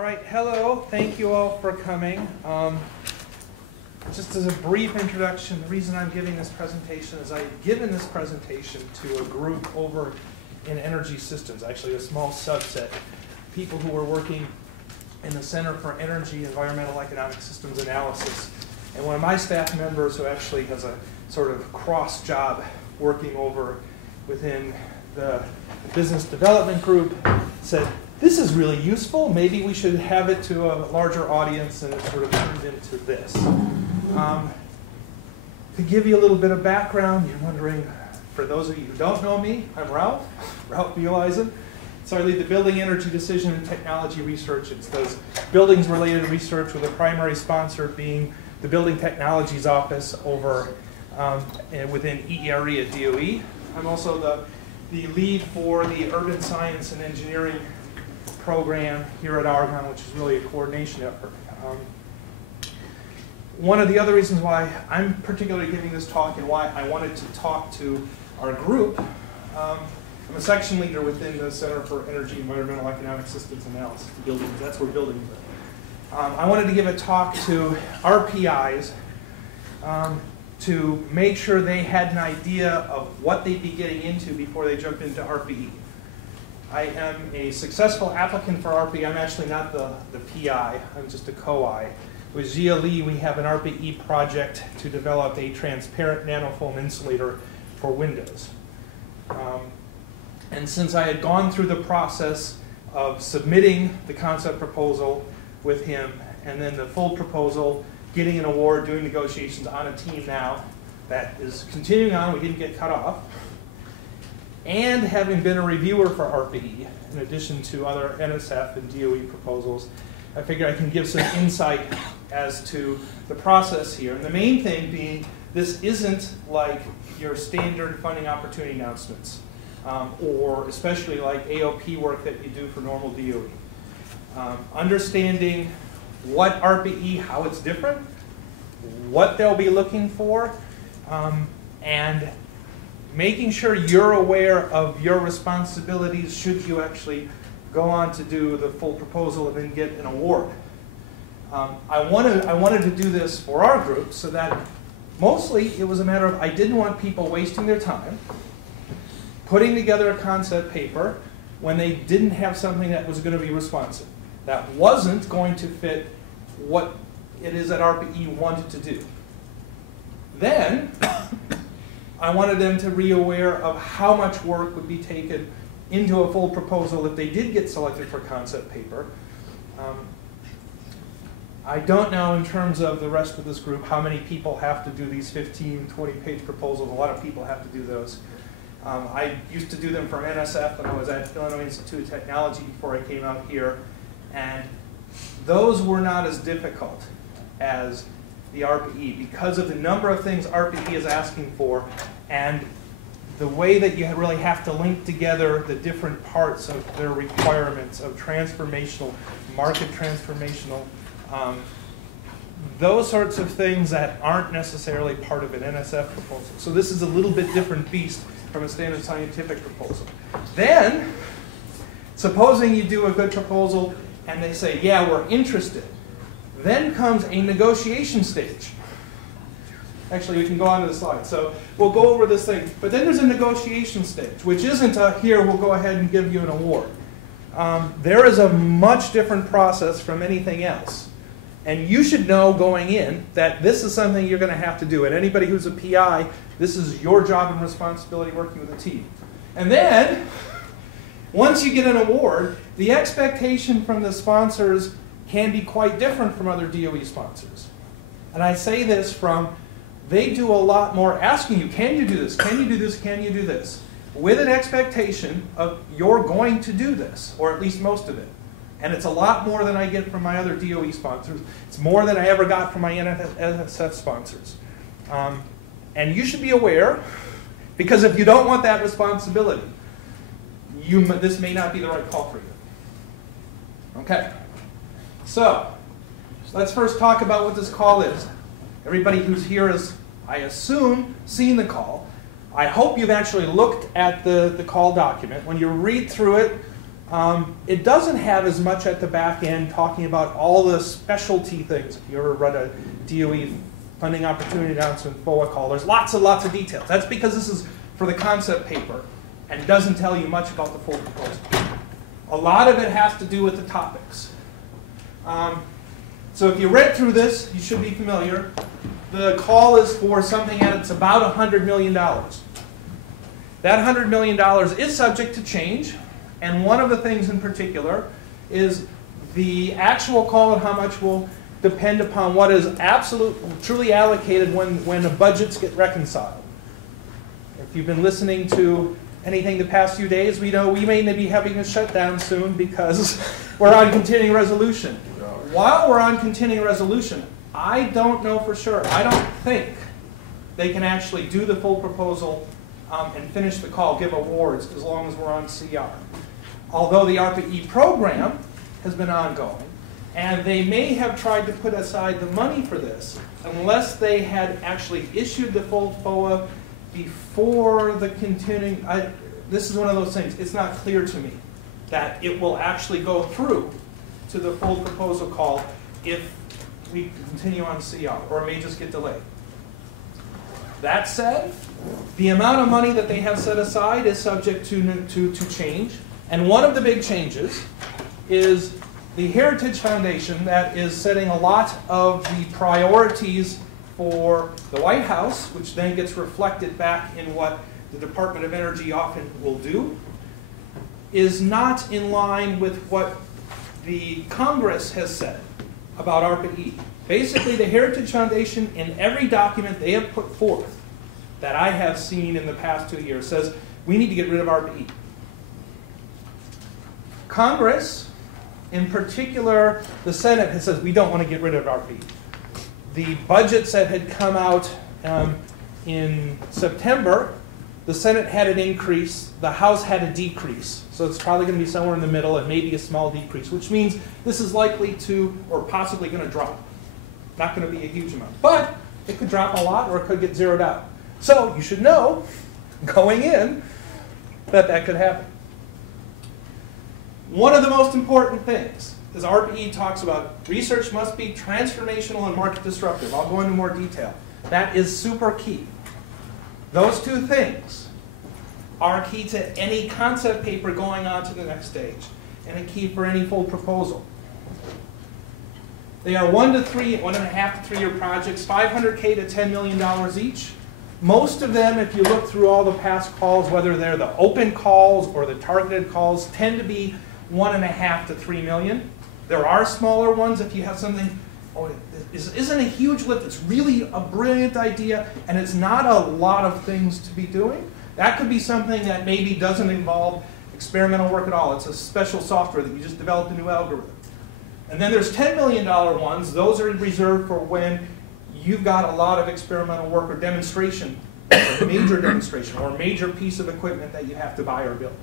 All right, hello. Thank you all for coming. Just as a brief introduction, the reason I'm giving this presentation is I've given this presentation to a group over in energy systems, actually a small subset, people who are working in the Center for Energy, Environmental Economic Systems Analysis. And one of my staff members who actually has a sort of cross job working over within the business development group said, this is really useful. Maybe we should have it to a larger audience, and it sort of turned into this. To give you a little bit of background, you're wondering, for those of you who don't know me, I'm Ralph Muehleisen. So I lead the Building Energy Decision and Technology Research. It's those buildings-related research with a primary sponsor being the Building Technologies Office over within EERE at DOE. I'm also the lead for the Urban Science and Engineering program here at Argonne, which is really a coordination effort. One of the other reasons why I'm particularly giving this talk and why I wanted to talk to our group, I'm a section leader within the Center for Energy, Environmental Economic Systems Analysis, buildings. That's where buildings are. I wanted to give a talk to RPIs to make sure they had an idea of what they'd be getting into before they jump into RPE. I am a successful applicant for RPE. I'm actually not the PI, I'm just a co-I. With GLE, we have an RPE project to develop a transparent nanofoam insulator for windows. And since I had gone through the process of submitting the concept proposal with him, and then the full proposal, getting an award, doing negotiations on a team now that is continuing on, we didn't get cut off, and having been a reviewer for RPE, in addition to other NSF and DOE proposals, I figure I can give some insight as to the process here. And the main thing being, this isn't like your standard funding opportunity announcements, or especially like AOP work that you do for normal DOE. Understanding what RPE, how it's different, what they'll be looking for, and making sure you're aware of your responsibilities should you actually go on to do the full proposal and then get an award. I wanted to do this for our group so that mostly it was a matter of I didn't want people wasting their time putting together a concept paper when they didn't have something that was going to be responsive, that wasn't going to fit what it is that RPE wanted to do. Then I wanted them to be aware of how much work would be taken into a full proposal if they did get selected for concept paper. I don't know in terms of the rest of this group how many people have to do these 15, 20-page proposals. A lot of people have to do those. I used to do them from NSF when I was at Illinois Institute of Technology before I came out here, and those were not as difficult as the RPE because of the number of things RPE is asking for and the way that you really have to link together the different parts of their requirements of transformational, market transformational, those sorts of things that aren't necessarily part of an NSF proposal. So this is a little bit different beast from a standard scientific proposal. Then, supposing you do a good proposal and they say, yeah, we're interested, then comes a negotiation stage. Actually, we can go on to the slide. So we'll go over this thing. But then there's a negotiation stage, which isn't a, here, we'll go ahead and give you an award. There is a much different process from anything else. And you should know going in that this is something you're going to have to do. And anybody who's a PI, this is your job and responsibility working with a team. And then, once you get an award, the expectation from the sponsors can be quite different from other DOE sponsors. And I say this from, they do a lot more asking you, can you do this, can you do this, can you do this? With an expectation of you're going to do this, or at least most of it. And it's a lot more than I get from my other DOE sponsors. It's more than I ever got from my NSF sponsors. And you should be aware, because if you don't want that responsibility, this may not be the right call for you. Okay. So, let's first talk about what this call is. Everybody who's here has, I assume, seen the call. I hope you've actually looked at the call document. When you read through it, It doesn't have as much at the back end talking about all the specialty things. If you ever read a DOE funding opportunity announcement FOA call, there's lots and lots of details. That's because this is for the concept paper and doesn't tell you much about the full proposal. A lot of it has to do with the topics. So if you read through this, you should be familiar. The call is for something that's about $100 million. That $100 million is subject to change. And one of the things in particular is the actual call and how much will depend upon what is truly allocated when the budgets get reconciled. If you've been listening to anything the past few days, we know we may be having a shutdown soon because we're on continuing resolution. While we're on continuing resolution, I don't know for sure. I don't think they can actually do the full proposal and finish the call, give awards, as long as we're on CR. Although the ARPA-E program has been ongoing, and they may have tried to put aside the money for this, unless they had actually issued the full FOA before the continuing. This is one of those things. It's not clear to me that it will actually go through to the full proposal call if we continue on CR, or it may just get delayed. That said, the amount of money that they have set aside is subject to change. And one of the big changes is the Heritage Foundation that is setting a lot of the priorities for the White House, which then gets reflected back in what the Department of Energy often will do, is not in line with what the Congress has said about ARPA-E. Basically, the Heritage Foundation, in every document they have put forth that I have seen in the past 2 years, says we need to get rid of ARPA-E. Congress, in particular, the Senate has said we don't want to get rid of ARPA-E. The budgets that had come out in September, the Senate had an increase, the House had a decrease. So it's probably going to be somewhere in the middle and maybe a small decrease, which means this is likely to, or possibly going to drop. Not going to be a huge amount. But it could drop a lot or it could get zeroed out. So you should know, going in, that that could happen. One of the most important things is RPE talks about research must be transformational and market disruptive. I'll go into more detail. That is super key. Those two things are key to any concept paper going on to the next stage, and a key for any full proposal. They are 1.5 to 3 year projects, $500K to $10 million each. Most of them, if you look through all the past calls, whether they're the open calls or the targeted calls, tend to be 1.5 to 3 million. There are smaller ones if you have something, oh, it isn't a huge lift, it's really a brilliant idea, and it's not a lot of things to be doing. That could be something that maybe doesn't involve experimental work at all. It's a special software that you just developed a new algorithm. And then there's $10 million ones. Those are reserved for when you've got a lot of experimental work or demonstration, or major demonstration, or a major piece of equipment that you have to buy or build.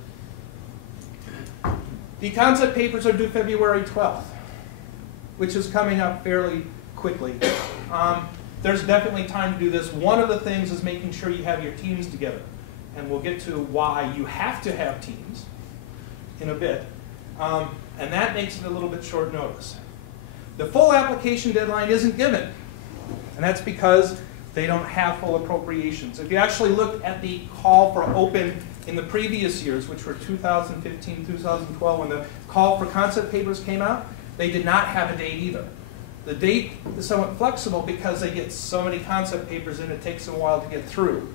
The concept papers are due February 12th, which is coming up fairly quickly. There's definitely time to do this. One of the things is making sure you have your teams together. And we'll get to why you have to have teams in a bit. And that makes it a little bit short notice. The full application deadline isn't given. And that's because they don't have full appropriations. If you actually look at the call for open in the previous years, which were 2015, 2012, when the call for concept papers came out, they did not have a date either. The date is somewhat flexible because they get so many concept papers in, it takes them a while to get through.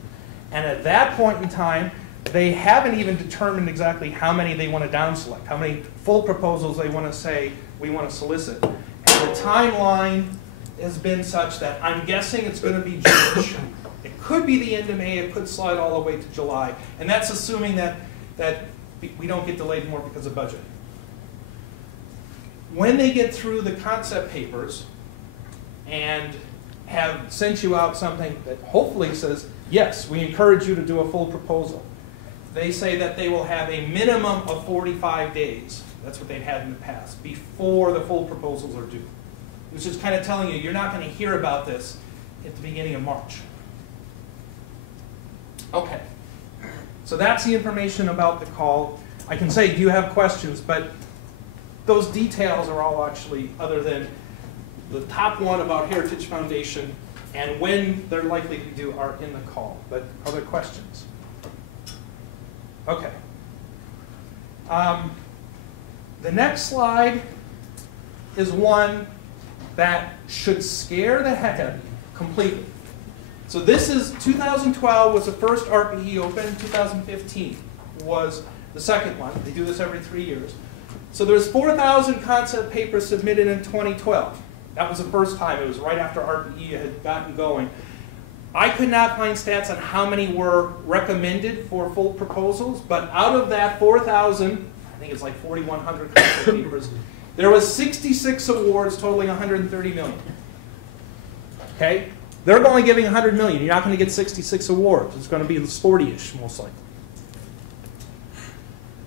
And at that point in time, they haven't even determined exactly how many they want to down select, how many full proposals they want to say we want to solicit. And the timeline has been such that I'm guessing it's going to be June. It could be the end of May, it could slide all the way to July. And that's assuming that we don't get delayed more because of budget. When they get through the concept papers and have sent you out something that hopefully says, yes, we encourage you to do a full proposal, they say that they will have a minimum of 45 days. That's what they've had in the past, before the full proposals are due. Which is kind of telling you, you're not going to hear about this at the beginning of March. Okay, so that's the information about the call. I can say, do you have questions? But those details are all actually, other than the top one about Heritage Foundation and when they're likely to do, are in the call. But other questions? Okay. The next slide is one that should scare the heck out of you completely. So this is 2012 was the first RPE open. 2015 was the second one. They do this every 3 years. So there's 4,000 concept papers submitted in 2012. That was the first time. It was right after RPE had gotten going. I could not find stats on how many were recommended for full proposals, but out of that 4,000, I think it's like 4,100 concept papers, there was 66 awards totaling 130 million. Okay? They're only giving 100 million. You're not going to get 66 awards. It's going to be 40-ish, most likely.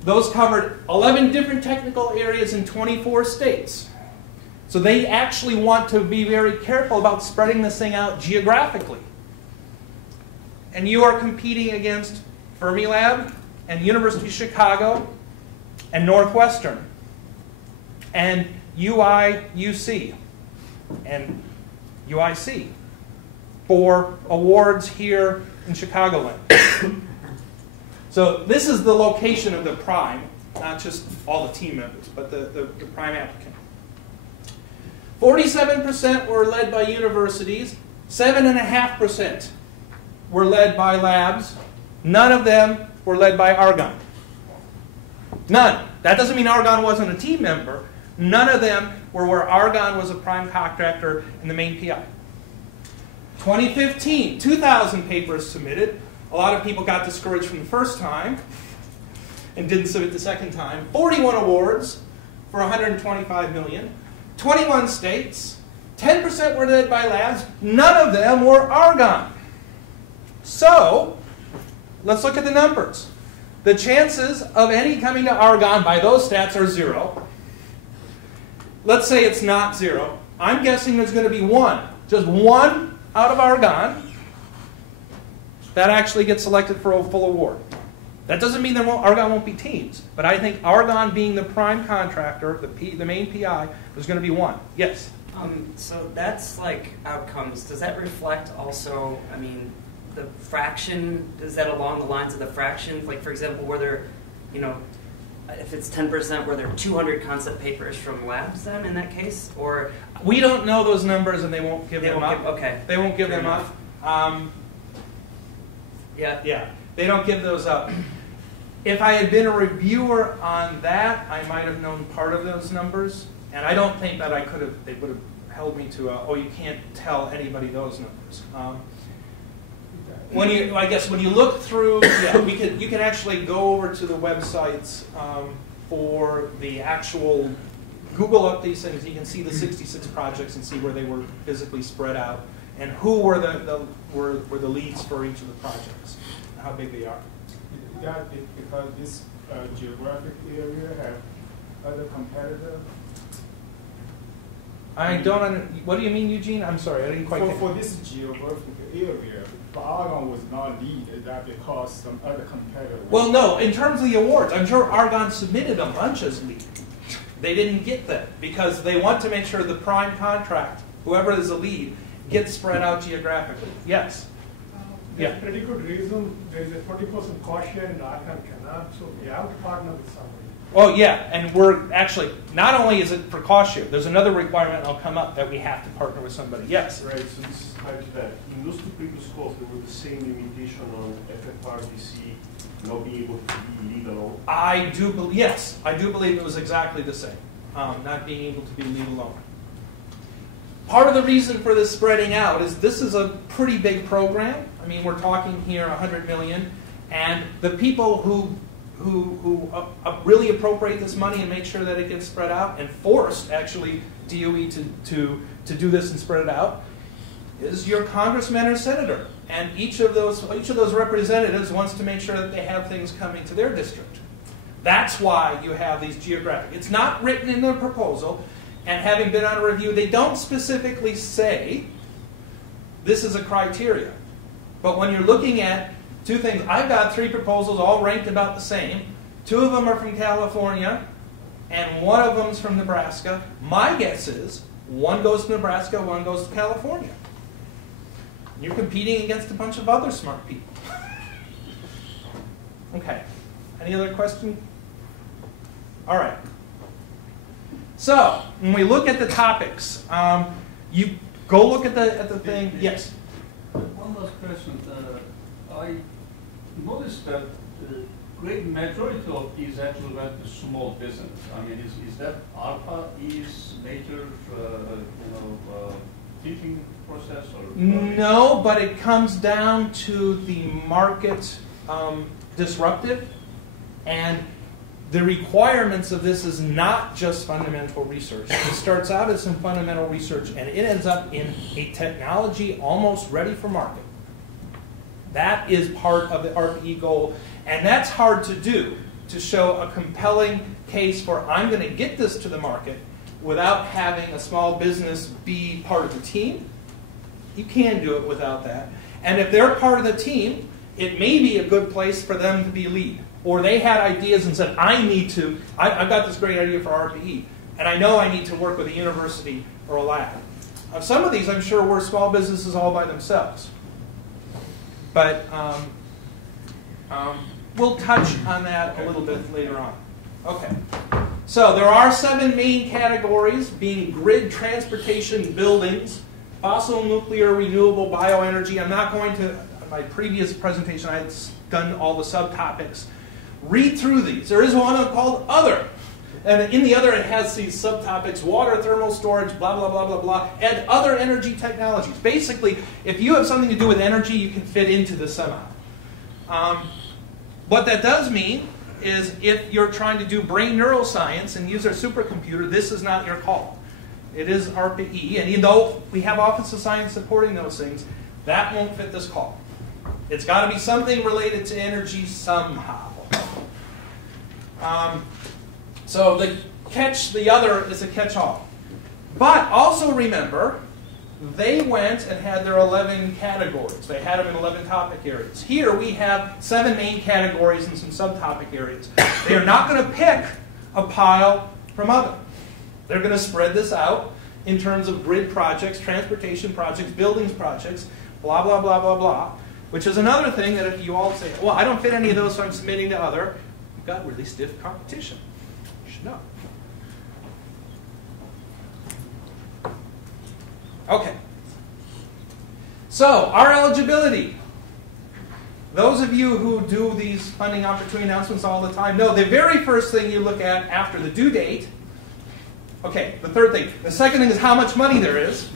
Those covered 11 different technical areas in 24 states. So they actually want to be very careful about spreading this thing out geographically. And you are competing against Fermilab and University of Chicago and Northwestern and UC and UIC for awards here in Chicagoland. So this is the location of the prime, not just all the team members, but the prime applicant. 47% were led by universities, 7.5% were led by labs, none of them were led by Argonne. None. That doesn't mean Argonne wasn't a team member. None of them were where Argonne was a prime contractor and the main PI. 2015, 2,000 papers submitted. A lot of people got discouraged from the first time and didn't submit the second time. 41 awards for 125 million. 21 states. 10% were led by labs. None of them were Argonne. So, let's look at the numbers. The chances of any coming to Argonne by those stats are 0. Let's say it's not 0. I'm guessing there's going to be 1. Just 1 out of Argonne that actually gets selected for a full award. That doesn't mean Argonne won't be teams, but I think Argonne being the prime contractor, the main PI, is going to be 1. Yes? So that's like outcomes. Does that reflect also, I mean, the fraction, is that along the lines of the fraction? Like, for example, were there, you know, if it's 10%, were there 200 concept papers from labs then in that case? Or we don't know those numbers and they won't give them up. Okay. They won't give them up. Yeah, they don't give those up. If I had been a reviewer on that, I might have known part of those numbers. And I don't think that they would have held me to oh, you can't tell anybody those numbers. I guess when you look through, yeah, you can actually go over to the websites for the actual, Google up these things. You can see the 66 projects and see where they were physically spread out and who were the leads for each of the projects, and how big they are. That is because this geographic area have other competitors. I don't. What do you mean, Eugene? I'm sorry, I didn't quite. For this geographic area, Argonne was not lead. Is that because some other competitors? Well, no. In terms of the awards, I'm sure Argonne submitted a bunch as lead. They didn't get that because they want to make sure the prime contract, whoever is the lead, gets spread out geographically. Yes. There's pretty good reason. There's a 40% caution in Argonne cannot, so we have to partner with somebody. Well, yeah, and we're actually, not only is it for cost share, there's another requirement that'll come up that we have to partner with somebody. Yes? Right, so this is tied to that. In those two previous calls, there were the same limitation on FFRDC not being able to be lead alone. Yes, I do believe it was exactly the same, not being able to be lead alone. Part of the reason for this spreading out is this is a pretty big program. I mean, we're talking here 100 million, and the people who really appropriate this money and make sure that it gets spread out and forced actually DOE to do this and spread it out is your congressman or senator, and each of those representatives wants to make sure that they have things coming to their district. That's why you have these geographic. It's not written in the proposal, and having been on a review, they don't specifically say this is a criteria. But when you're looking at two things, I've got 3 proposals all ranked about the same. 2 of them are from California, and 1 of them's from Nebraska. My guess is 1 goes to Nebraska, 1 goes to California. You're competing against a bunch of other smart people. Okay. Any other question? All right. So when we look at the topics, you go look at the thing. Yes. One last question. I noticed that the great majority of these actually went to small business. I mean, is that ARPA-E's major, teaching process? Or no, but it comes down to the market disruptive, and the requirements of this is not just fundamental research. It starts out as some fundamental research, and it ends up in a technology almost ready for market. That is part of the RPE goal, and that's hard to do, to show a compelling case for I'm going to get this to the market without having a small business be part of the team. You can do it without that. And if they're part of the team, it may be a good place for them to be lead. Or they had ideas and said, I've got this great idea for RPE, and I know I need to work with a university or a lab. Some of these, I'm sure, were small businesses all by themselves. But we'll touch on that a little bit later on. Okay. So there are 7 main categories, being grid, transportation, buildings, fossil, nuclear, renewable, bioenergy. I'm not going to, in my previous presentation, I had done all the subtopics. Read through these. There is one called Other. And in the Other, it has these subtopics: water, thermal storage, blah, blah, blah, blah, blah, and other energy technologies. Basically, if you have something to do with energy, you can fit into this somehow. What that does mean is if you're trying to do brain neuroscience and use our supercomputer, this is not your call. It is RPE, and even though we have Office of Science supporting those things, that won't fit this call. It's got to be something related to energy somehow. So the Other is a catch-all. But also remember, they went and had their 11 categories. They had them in 11 topic areas. Here we have 7 main categories and some subtopic areas. They are not going to pick a pile from Other. They're going to spread this out in terms of grid projects, transportation projects, buildings projects, blah, blah, blah, blah, blah, which is another thing that if you all say, well, I don't fit any of those, so I'm submitting to Other, you've got really stiff competition. You should know. Okay. So, our eligibility. Those of you who do these funding opportunity announcements all the time know the very first thing you look at after the due date. Okay, the third thing. The second thing is how much money there is.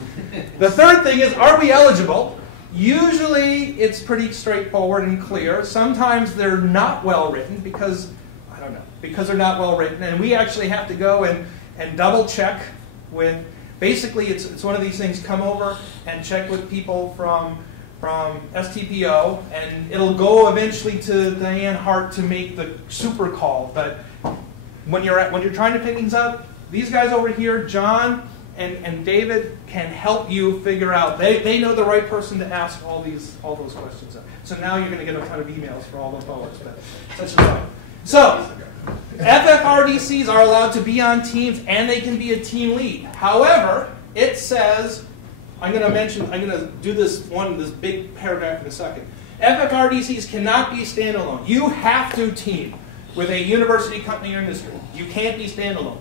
The third thing is, are we eligible? Usually it's pretty straightforward and clear. Sometimes they're not well written because, I don't know, because they're not well written. And we actually have to go and double check with, basically it's one of these things, come over and check with people from STPO, and it'll go eventually to Diane Hart to make the super call. But when you're trying to pick things up, these guys over here, John and David, can help you figure out. They know the right person to ask all those questions of. So now you're going to get a ton of emails for all the forwards, but that's just fine. So FFRDCs are allowed to be on teams, and they can be a team lead. However, it says, I'm going to do this big paragraph in a second. FFRDCs cannot be standalone. You have to team with a university, company, or industry. You can't be standalone.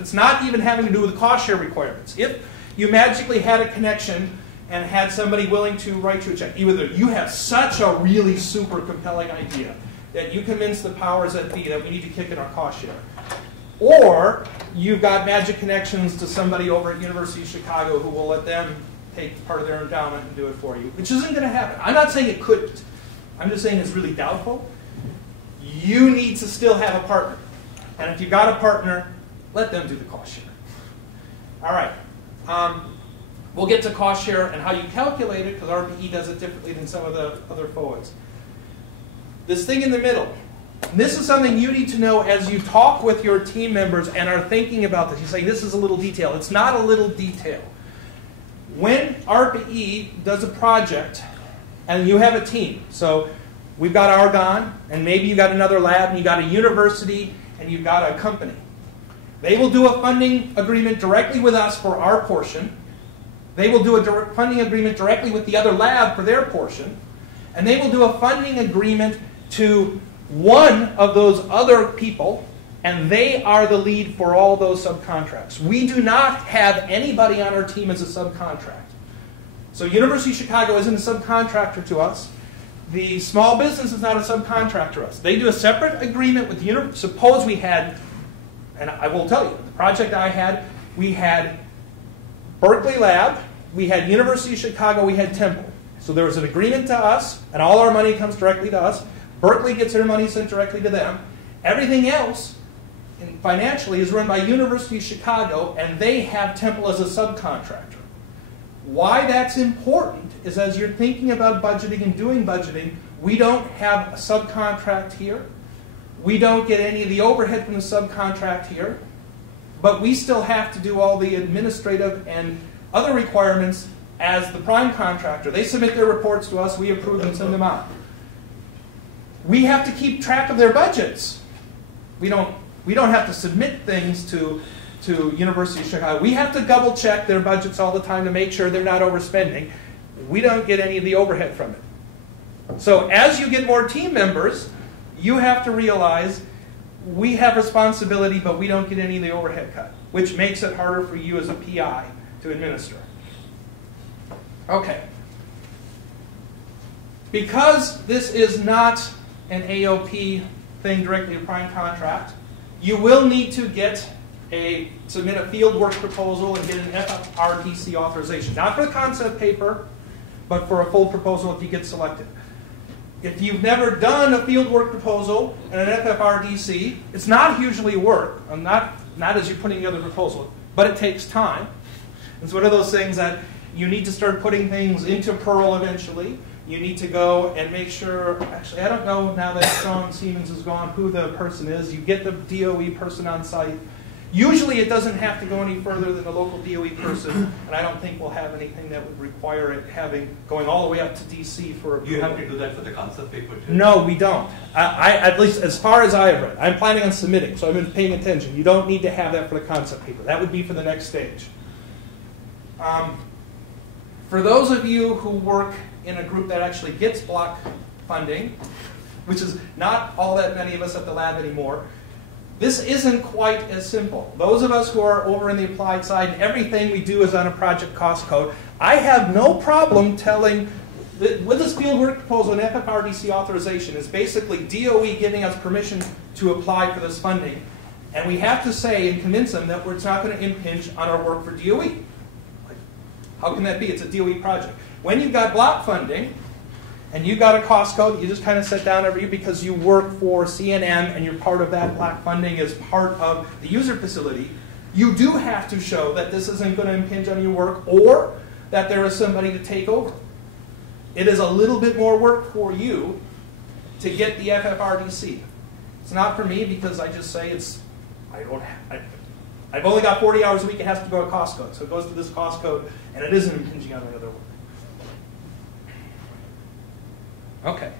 It's not even having to do with cost share requirements. If you magically had a connection and had somebody willing to write you a check, either you have such a really super compelling idea that you convince the powers that be that we need to kick in our cost share, or you've got magic connections to somebody over at University of Chicago who will let them take part of their endowment and do it for you, which isn't going to happen. I'm not saying it couldn't. I'm just saying it's really doubtful. You need to still have a partner. And if you've got a partner, let them do the cost share. All right. We'll get to cost share and how you calculate it, because RPE does it differently than some of the other FOAs. This thing in the middle. This is something you need to know as you talk with your team members and are thinking about this. You say, this is a little detail. It's not a little detail. When RPE does a project, and you have a team, so we've got Argonne, and maybe you've got another lab, and you've got a university, and you've got a company. They will do a funding agreement directly with us for our portion. They will do a funding agreement directly with the other lab for their portion. And they will do a funding agreement to one of those other people, and they are the lead for all those subcontracts. We do not have anybody on our team as a subcontract. So University of Chicago isn't a subcontractor to us. The small business is not a subcontractor to us. They do a separate agreement with the university. Suppose we had, and I will tell you, the project I had, we had Berkeley Lab, we had University of Chicago, we had Temple. So there was an agreement to us, and all our money comes directly to us. Berkeley gets their money sent directly to them. Everything else, financially, is run by University of Chicago, and they have Temple as a subcontractor. Why that's important is as you're thinking about budgeting and doing budgeting, we don't have a subcontract here. We don't get any of the overhead from the subcontract here. But we still have to do all the administrative and other requirements as the prime contractor. They submit their reports to us, we approve and send them out. We have to keep track of their budgets. We don't have to submit things to University of Chicago. We have to double check their budgets all the time to make sure they're not overspending. We don't get any of the overhead from it. So as you get more team members, you have to realize we have responsibility, but we don't get any of the overhead cut, which makes it harder for you as a PI to administer. Okay. Because this is not an AOP thing directly to prime contract, you will need to submit a field work proposal and get an FFRDC authorization. Not for the concept paper, but for a full proposal if you get selected. If you've never done a field work proposal and an FFRDC, it's not hugely work. Not as you're putting together a proposal, but it takes time. It's one of those things that you need to start putting things into Pearl eventually. You need to go and make sure, actually I don't know now that Sean Siemens is gone who the person is. You get the DOE person on site. Usually it doesn't have to go any further than the local DOE person, and I don't think we'll have anything that would require it going all the way up to DC for approval. You have to do that for the concept paper too? No, we don't. At least as far as I have read. I'm planning on submitting, so I've been paying attention. You don't need to have that for the concept paper. That would be for the next stage. For those of you who work in a group that actually gets block funding, which is not all that many of us at the lab anymore, this isn't quite as simple. Those of us who are over in the applied side, everything we do is on a project cost code. I have no problem telling, with this field work proposal and FFRDC authorization is basically DOE giving us permission to apply for this funding. And we have to say and convince them that it's not going to impinge on our work for DOE. How can that be? It's a DOE project. When you've got block funding, and you've got a cost code, you just kind of sit down every year because you work for CNM and you're part of that block funding as part of the user facility, you do have to show that this isn't going to impinge on your work or that there is somebody to take over. It is a little bit more work for you to get the FFRDC. It's not for me because I just say I've only got 40 hours a week, it has to go to cost code. So it goes to this cost code and it isn't impinging on my other work. Okay.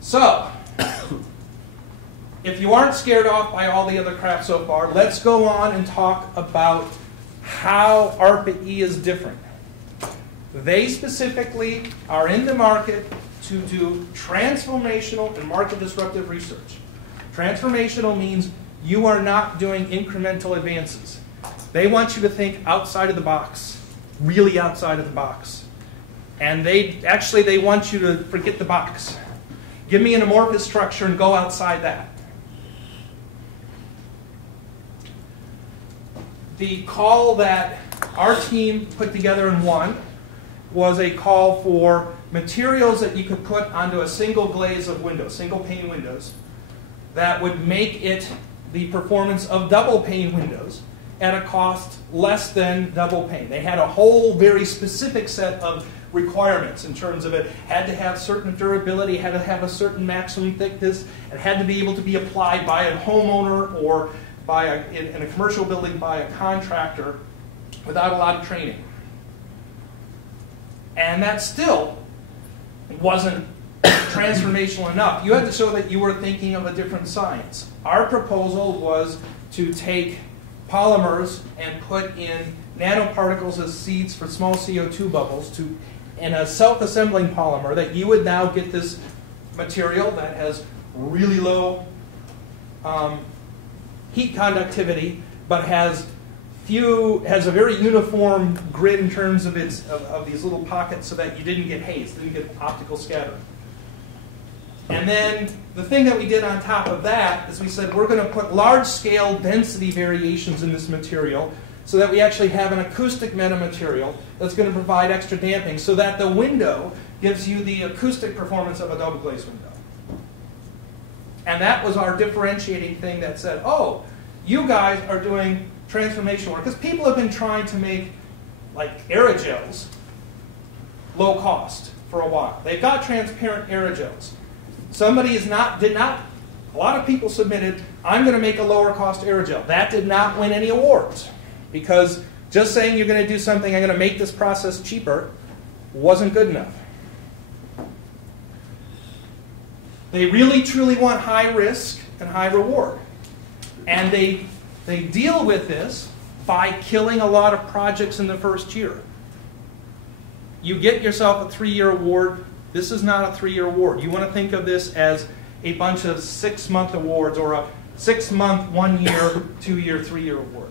So, if you aren't scared off by all the other crap so far, let's go on and talk about how ARPA-E is different. They specifically are in the market to do transformational and market disruptive research. Transformational means you are not doing incremental advances. They want you to think outside of the box, really outside of the box. And they want you to forget the box. Give me an amorphous structure and go outside that. The call that our team put together and won was a call for materials that you could put onto a single glaze of windows, single pane windows, that would make it the performance of double pane windows at a cost less than double pane. They had a whole very specific set of requirements in terms of it had to have certain durability, had to have a certain maximum thickness, and had to be able to be applied by a homeowner or in a commercial building by a contractor without a lot of training. And that still wasn't transformational enough. You had to show that you were thinking of a different science. Our proposal was to take polymers and put in nanoparticles as seeds for small CO2 bubbles in a self-assembling polymer that you would now get this material that has really low heat conductivity, but has a very uniform grid in terms of these little pockets, so that you didn't get haze, didn't get optical scattering. And then the thing that we did on top of that is we said we're going to put large-scale density variations in this material, so that we actually have an acoustic metamaterial that's going to provide extra damping, so that the window gives you the acoustic performance of a double glazed window. And that was our differentiating thing that said, oh, you guys are doing transformational work. Because people have been trying to make like aerogels low cost for a while. They've got transparent aerogels. Somebody a lot of people submitted, I'm going to make a lower cost aerogel. That did not win any awards. Because just saying you're going to do something, I'm going to make this process cheaper, wasn't good enough. They really truly want high risk and high reward. And they deal with this by killing a lot of projects in the first year. You get yourself a 3-year award. This is not a 3-year award. You want to think of this as a bunch of 6-month awards, or a 6-month, 1-year, 2-year, 3-year award.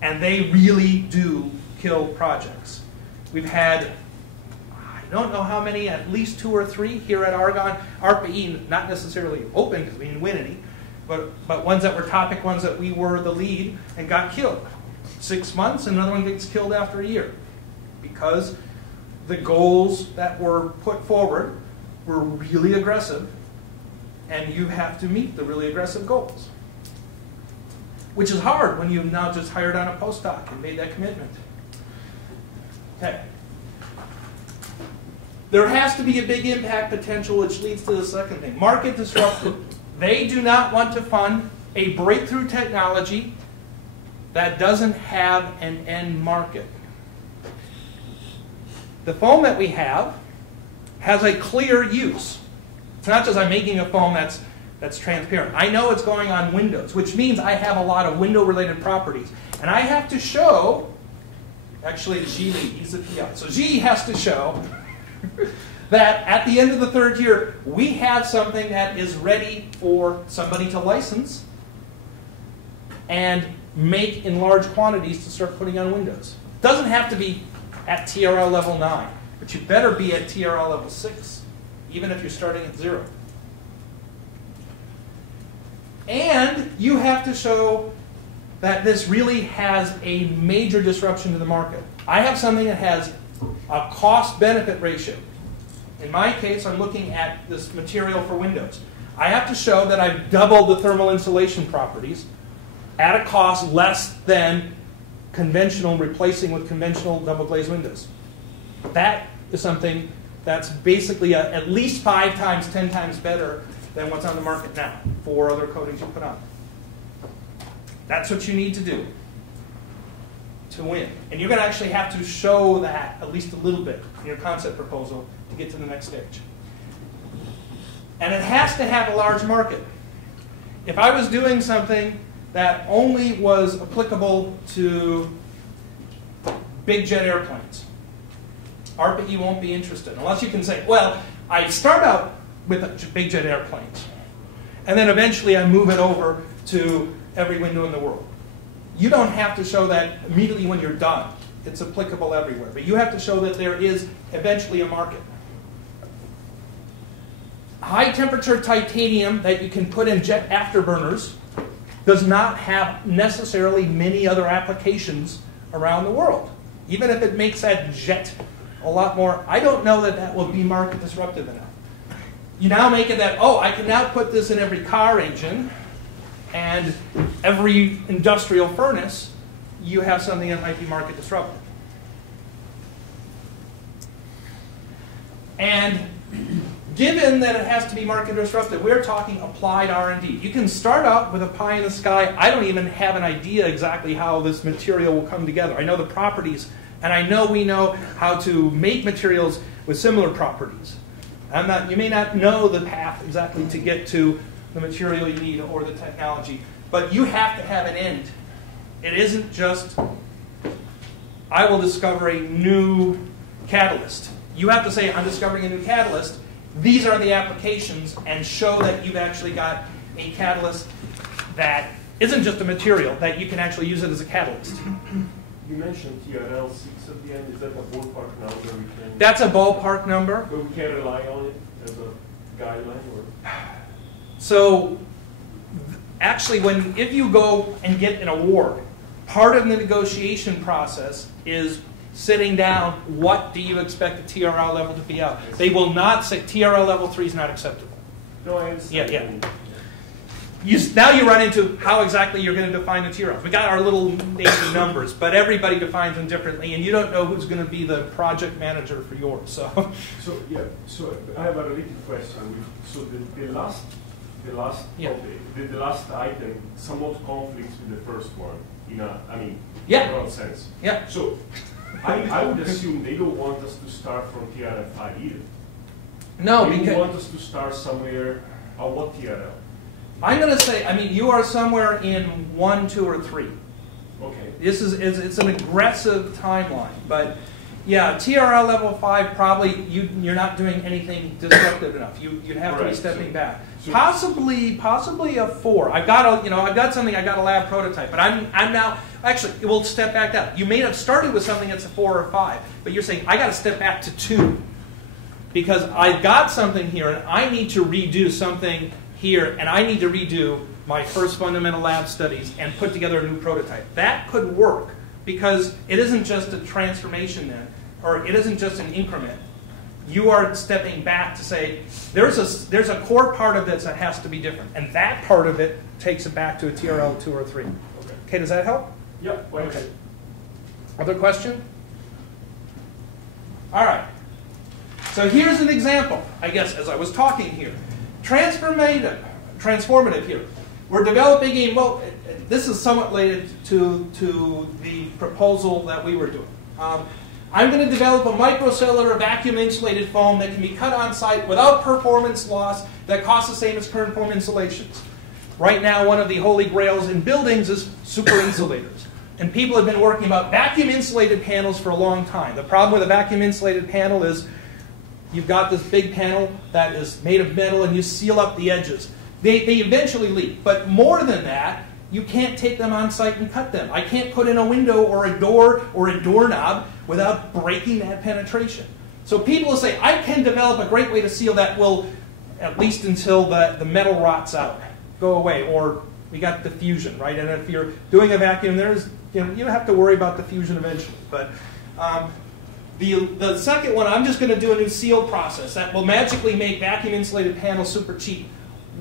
And they really do kill projects. We've had, I don't know how many, at least 2 or 3 here at Argonne. ARPA-E, not necessarily open because we didn't win any, but ones that were topic ones that we were the lead and got killed. 6 months, and another one gets killed after a year. Because the goals that were put forward were really aggressive, and you have to meet the really aggressive goals. Which is hard when you've now just hired on a postdoc and made that commitment. Okay. There has to be a big impact potential, which leads to the second thing. Market disruption. They do not want to fund a breakthrough technology that doesn't have an end market. The foam that we have has a clear use. It's not just I'm making a foam that's transparent. I know it's going on windows, which means I have a lot of window-related properties. And I have to show, actually G, he's a PI, so G has to show that at the end of the 3rd year, we have something that is ready for somebody to license and make in large quantities to start putting on windows. It doesn't have to be at TRL level 9, but you better be at TRL level 6, even if you're starting at 0. And you have to show that this really has a major disruption to the market. I have something that has a cost-benefit ratio. In my case, I'm looking at this material for windows. I have to show that I've doubled the thermal insulation properties at a cost less than conventional, replacing with conventional double glazed windows. That is something that's basically at least 5 times, 10 times better than what's on the market now for other coatings you put on. That's what you need to do to win. And you're going to actually have to show that at least a little bit in your concept proposal to get to the next stage. And it has to have a large market. If I was doing something that only was applicable to big jet airplanes, ARPA-E won't be interested. Unless you can say, well, I start out with big jet airplanes, and then eventually I move it over to every window in the world. You don't have to show that immediately when you're done. It's applicable everywhere. But you have to show that there is eventually a market. High temperature titanium that you can put in jet afterburners does not have necessarily many other applications around the world. Even if it makes that jet a lot more, I don't know that that will be market disruptive enough. You now make it that, oh, I can now put this in every car engine and every industrial furnace. You have something that might be market disruptive. And given that it has to be market disruptive, we're talking applied R&D. You can start out with a pie in the sky. I don't even have an idea exactly how this material will come together. I know the properties, and I know we know how to make materials with similar properties. You may not know the path exactly to get to the material you need or the technology, but you have to have an end. It isn't just, I will discover a new catalyst. You have to say, I'm discovering a new catalyst. These are the applications, and show that you've actually got a catalyst that isn't just a material, that you can actually use it as a catalyst. You mentioned TRL 6 at the end. Is that a ballpark number we can? That's a ballpark number. But we can rely on it as a guideline, or? So, actually, if you go and get an award, part of the negotiation process is sitting down, what do you expect the TRL level to be out? They will not say TRL level 3 is not acceptable. No, I understand. Yeah. Now you run into how exactly you're going to define the TRLs. We got our little navy numbers, but everybody defines them differently, and you don't know who's going to be the project manager for yours. So I have a related question. So the last the last item somewhat conflicts with the first one in a broad sense. Yeah. So I would assume they don't want us to start from TRL 5 either. No, they because want us to start somewhere at what TRL? I'm going to say, you are somewhere in 1, 2, or 3. Okay. It's an aggressive timeline, but yeah, TRL level 5 probably you're not doing anything disruptive enough. You'd have to be stepping back. Possibly a 4. I've got a lab prototype, but I'm now actually we'll step back down. You may have started with something that's a 4 or 5, but you're saying I got to step back to 2 because I've got something here and I need to redo something here, and I need to redo my first fundamental lab studies and put together a new prototype. That could work because it isn't just a transformation then, or it isn't just an increment. You are stepping back to say, there's a core part of this that has to be different, and that part of it takes it back to a TRL 2 or 3. Okay, does that help? Yep. Okay. Other question? All right. So here's an example, I guess, as I was talking here. Transformative here. We're developing this is somewhat related to the proposal that we were doing. I'm going to develop a microcellular vacuum-insulated foam that can be cut on site without performance loss that costs the same as current foam insulations. Right now, one of the holy grails in buildings is super insulators. And people have been working about vacuum-insulated panels for a long time. The problem with a vacuum-insulated panel is you've got this big panel that is made of metal and you seal up the edges. They eventually leak. But more than that, you can't take them on site and cut them. I can't put in a window or a door or a doorknob without breaking that penetration. So people will say, I can develop a great way to seal that will, at least until the metal rots out, go away. Or we got diffusion, right? And if you're doing a vacuum, you don't have to worry about diffusion eventually. But the second one, I'm just going to do a new seal process that will magically make vacuum-insulated panels super cheap.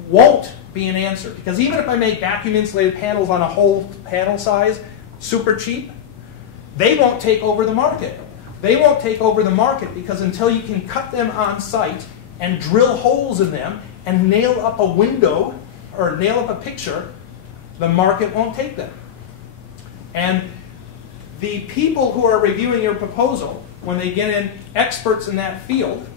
Won't be an answer. Because even if I make vacuum-insulated panels on a whole panel size super cheap, they won't take over the market. They won't take over the market because until you can cut them on site and drill holes in them and nail up a window or nail up a picture, the market won't take them. And the people who are reviewing your proposal, when they get in experts in that field,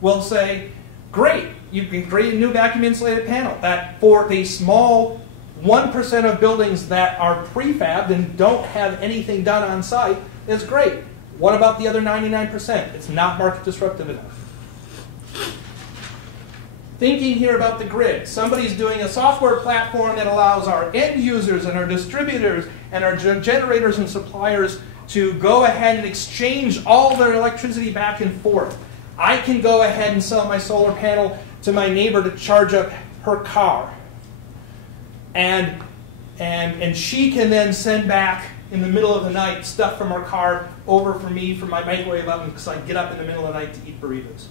will say, great, you can create a new vacuum-insulated panel that for the small 1% of buildings that are prefabbed and don't have anything done on site is great. What about the other 99%? It's not market disruptive enough. Thinking here about the grid. Somebody's doing a software platform that allows our end users and our distributors and our generators and suppliers to go ahead and exchange all their electricity back and forth. I can go ahead and sell my solar panel to my neighbor to charge up her car. And she can then send back in the middle of the night stuff from her car over for me for my microwave oven because I get up in the middle of the night to eat burritos.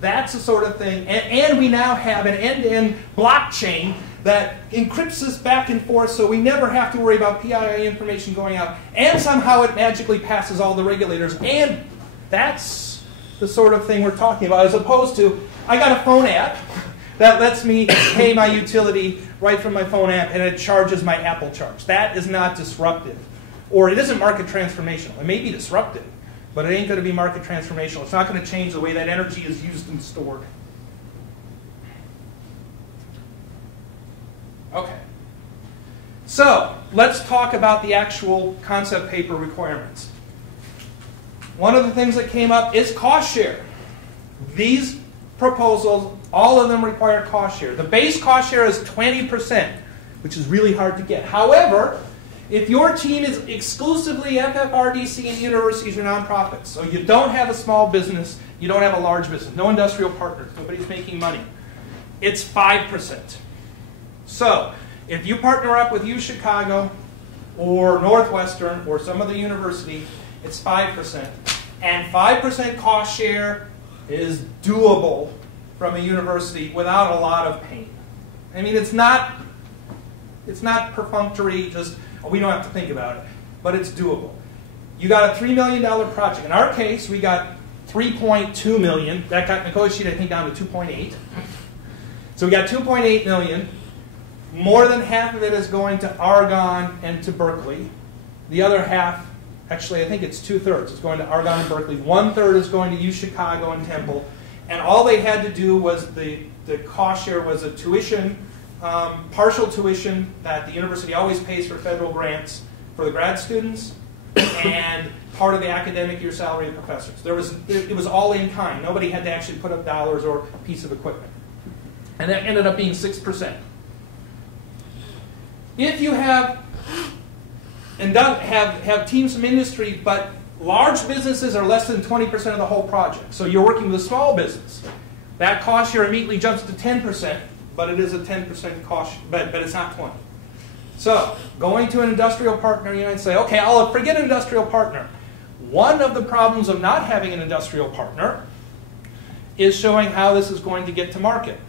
That's the sort of thing. And we now have an end-to-end blockchain that encrypts this back and forth so we never have to worry about PII information going out. And somehow it magically passes all the regulators. And that's the sort of thing we're talking about, as opposed to, I got a phone app that lets me pay my utility right from my phone app and it charges my Apple charge. That is not disruptive. Or it isn't market transformational. It may be disruptive, but it ain't going to be market transformational. It's not going to change the way that energy is used and stored. So let's talk about the actual concept paper requirements. One of the things that came up is cost share. These proposals, all of them require cost share. The base cost share is 20%, which is really hard to get. However, if your team is exclusively FFRDC and universities or nonprofits, so you don't have a small business, you don't have a large business, no industrial partners, nobody's making money, it's 5%. So, if you partner up with UChicago or Northwestern or some other university, it's 5%. And 5% cost share is doable from a university without a lot of pain. I mean, it's not perfunctory, just, oh, we don't have to think about it, but it's doable. You got a $3 million project. In our case, we got $3.2 million. That got negotiated, I think, down to 2.8. So we got 2.8 million. More than half of it is going to Argonne and to Berkeley. The other half, actually, I think it's 2/3. It's going to Argonne and Berkeley. 1/3 is going to UChicago and Temple. And all they had to do was the cost share was a tuition, partial tuition that the university always pays for federal grants for the grad students, and part of the academic year salary of professors. It was all in kind. Nobody had to actually put up dollars or a piece of equipment. And that ended up being 6%. If you have teams from industry, but large businesses are less than 20% of the whole project, so you're working with a small business, that cost share immediately jumps to 10%, but it is a 10% cost, but it's not 20. So, going to an industrial partner, you might say, okay, I'll forget industrial partner. One of the problems of not having an industrial partner is showing how this is going to get to market.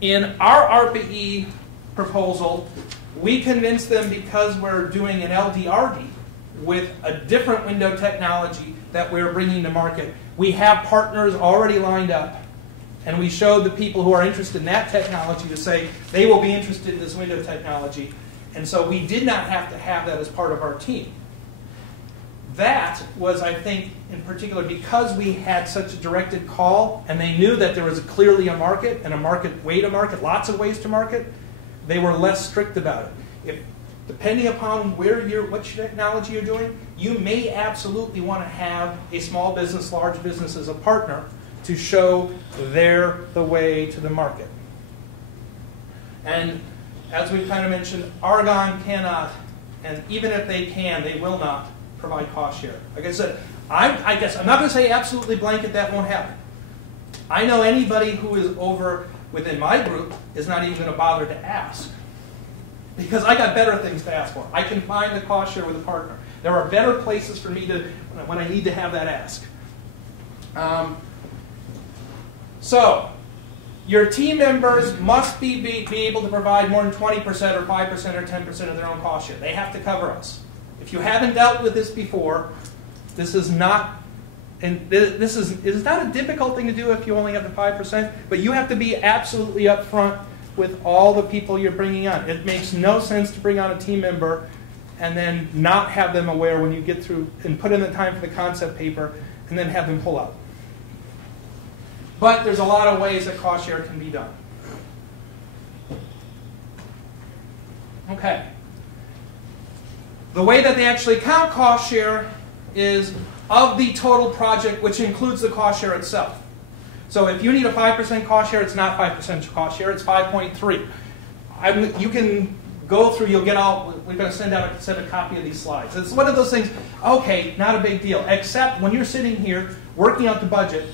In our RPE proposal, we convinced them, because we're doing an LDRD with a different window technology that we're bringing to market, we have partners already lined up, and we showed the people who are interested in that technology to say they will be interested in this window technology, and so we did not have to have that as part of our team. That was, I think, in particular, because we had such a directed call, and they knew that there was clearly a market, and a market way to market, lots of ways to market, they were less strict about it. If, depending upon what technology you're doing, you may absolutely want to have a small business, large business as a partner to show they're the way to the market. And as we kind of mentioned, Argonne cannot, and even if they can, they will not provide cost share. Like I said, I guess I'm not going to say absolutely blanket that won't happen. I know anybody who is over within my group is not even going to bother to ask, because I got better things to ask for. I can find the cost share with a partner. There are better places for me to, when I need to have that ask. So, your team members must be able to provide more than 20% or 5% or 10% of their own cost share. They have to cover us. If you haven't dealt with this before, this is not, and this is not a difficult thing to do if you only have the 5%, but you have to be absolutely upfront with all the people you're bringing on. It makes no sense to bring on a team member and then not have them aware when you get through and put in the time for the concept paper and then have them pull out. But there's a lot of ways that cost share can be done. Okay. The way that they actually count cost share is of the total project, which includes the cost share itself. So if you need a 5% cost share, it's not 5% cost share, it's 5.3. You can go through, you'll get all, we're going to send a copy of these slides. It's one of those things, okay, not a big deal, except when you're sitting here working out the budget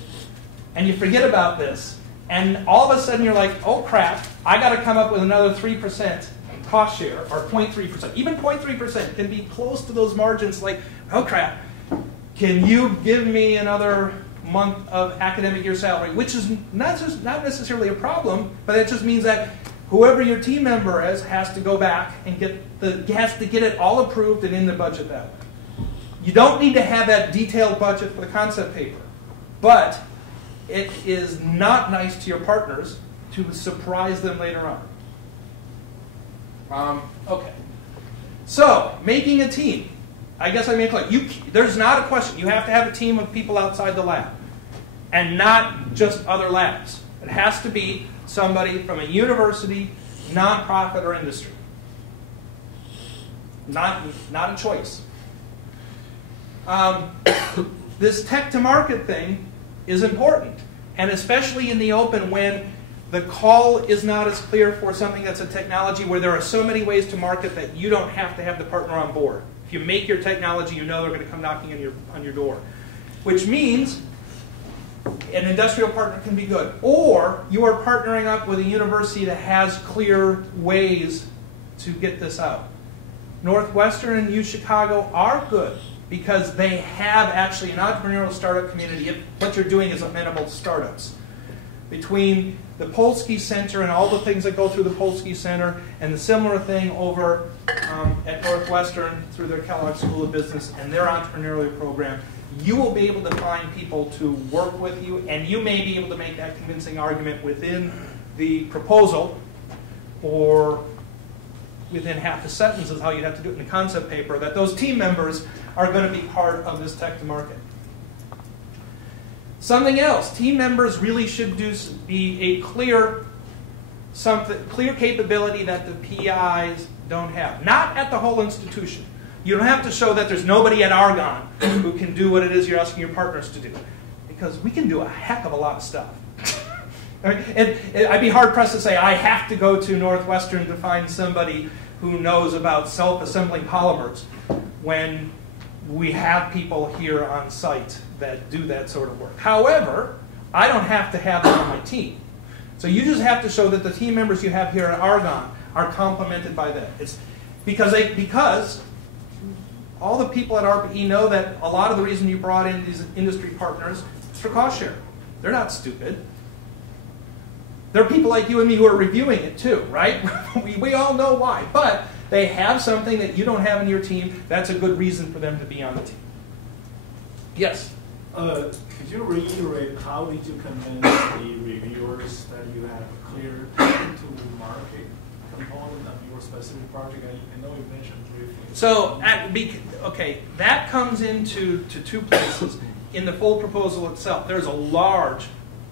and you forget about this, and all of a sudden you're like, oh crap, I got to come up with another 3% cost share, or 0.3%. Even 0.3% can be close to those margins, like, oh crap, can you give me another month of academic year salary, which is not necessarily a problem, but it just means that whoever your team member is has to go back and get it all approved and in the budget that way. You don't need to have that detailed budget for the concept paper, but it is not nice to your partners to surprise them later on. Okay. So, making a team. I guess I made it clear. There's not a question. You have to have a team of people outside the lab, and not just other labs. It has to be somebody from a university, nonprofit, or industry. not a choice. This tech to market thing is important, and especially in the open when the call is not as clear for something that's a technology where there are so many ways to market that you don't have to have the partner on board. If you make your technology, you know they're going to come knocking on your door. Which means an industrial partner can be good. Or you are partnering up with a university that has clear ways to get this out. Northwestern and UChicago are good because they have actually an entrepreneurial startup community if what you're doing is amenable to startups. Between the Polsky Center and all the things that go through the Polsky Center and the similar thing over at Northwestern through their Kellogg School of Business and their entrepreneurial program, you will be able to find people to work with you, and you may be able to make that convincing argument within the proposal or within half a sentence is how you have to do it in the concept paper, that those team members are going to be part of this tech to market. Something else, team members really should be a clear capability that the PIs don't have. Not at the whole institution. You don't have to show that there's nobody at Argonne who can do what it is you're asking your partners to do. Because we can do a heck of a lot of stuff. I'd be hard-pressed to say I have to go to Northwestern to find somebody who knows about self-assembling polymers when we have people here on site that do that sort of work. However, I don't have to have them on my team. So you just have to show that the team members you have here at Argonne are complemented by that. It's because all the people at RPE know that a lot of the reason you brought in these industry partners is for cost share. They're not stupid. There are people like you and me who are reviewing it too, right? we all know why. But they have something that you don't have in your team. That's a good reason for them to be on the team. Yes? Could you reiterate how did you convince the reviewers that you have a clear to-market component of your specific project? I know you mentioned briefly. So, okay, that comes into two places. In the full proposal itself, there's a large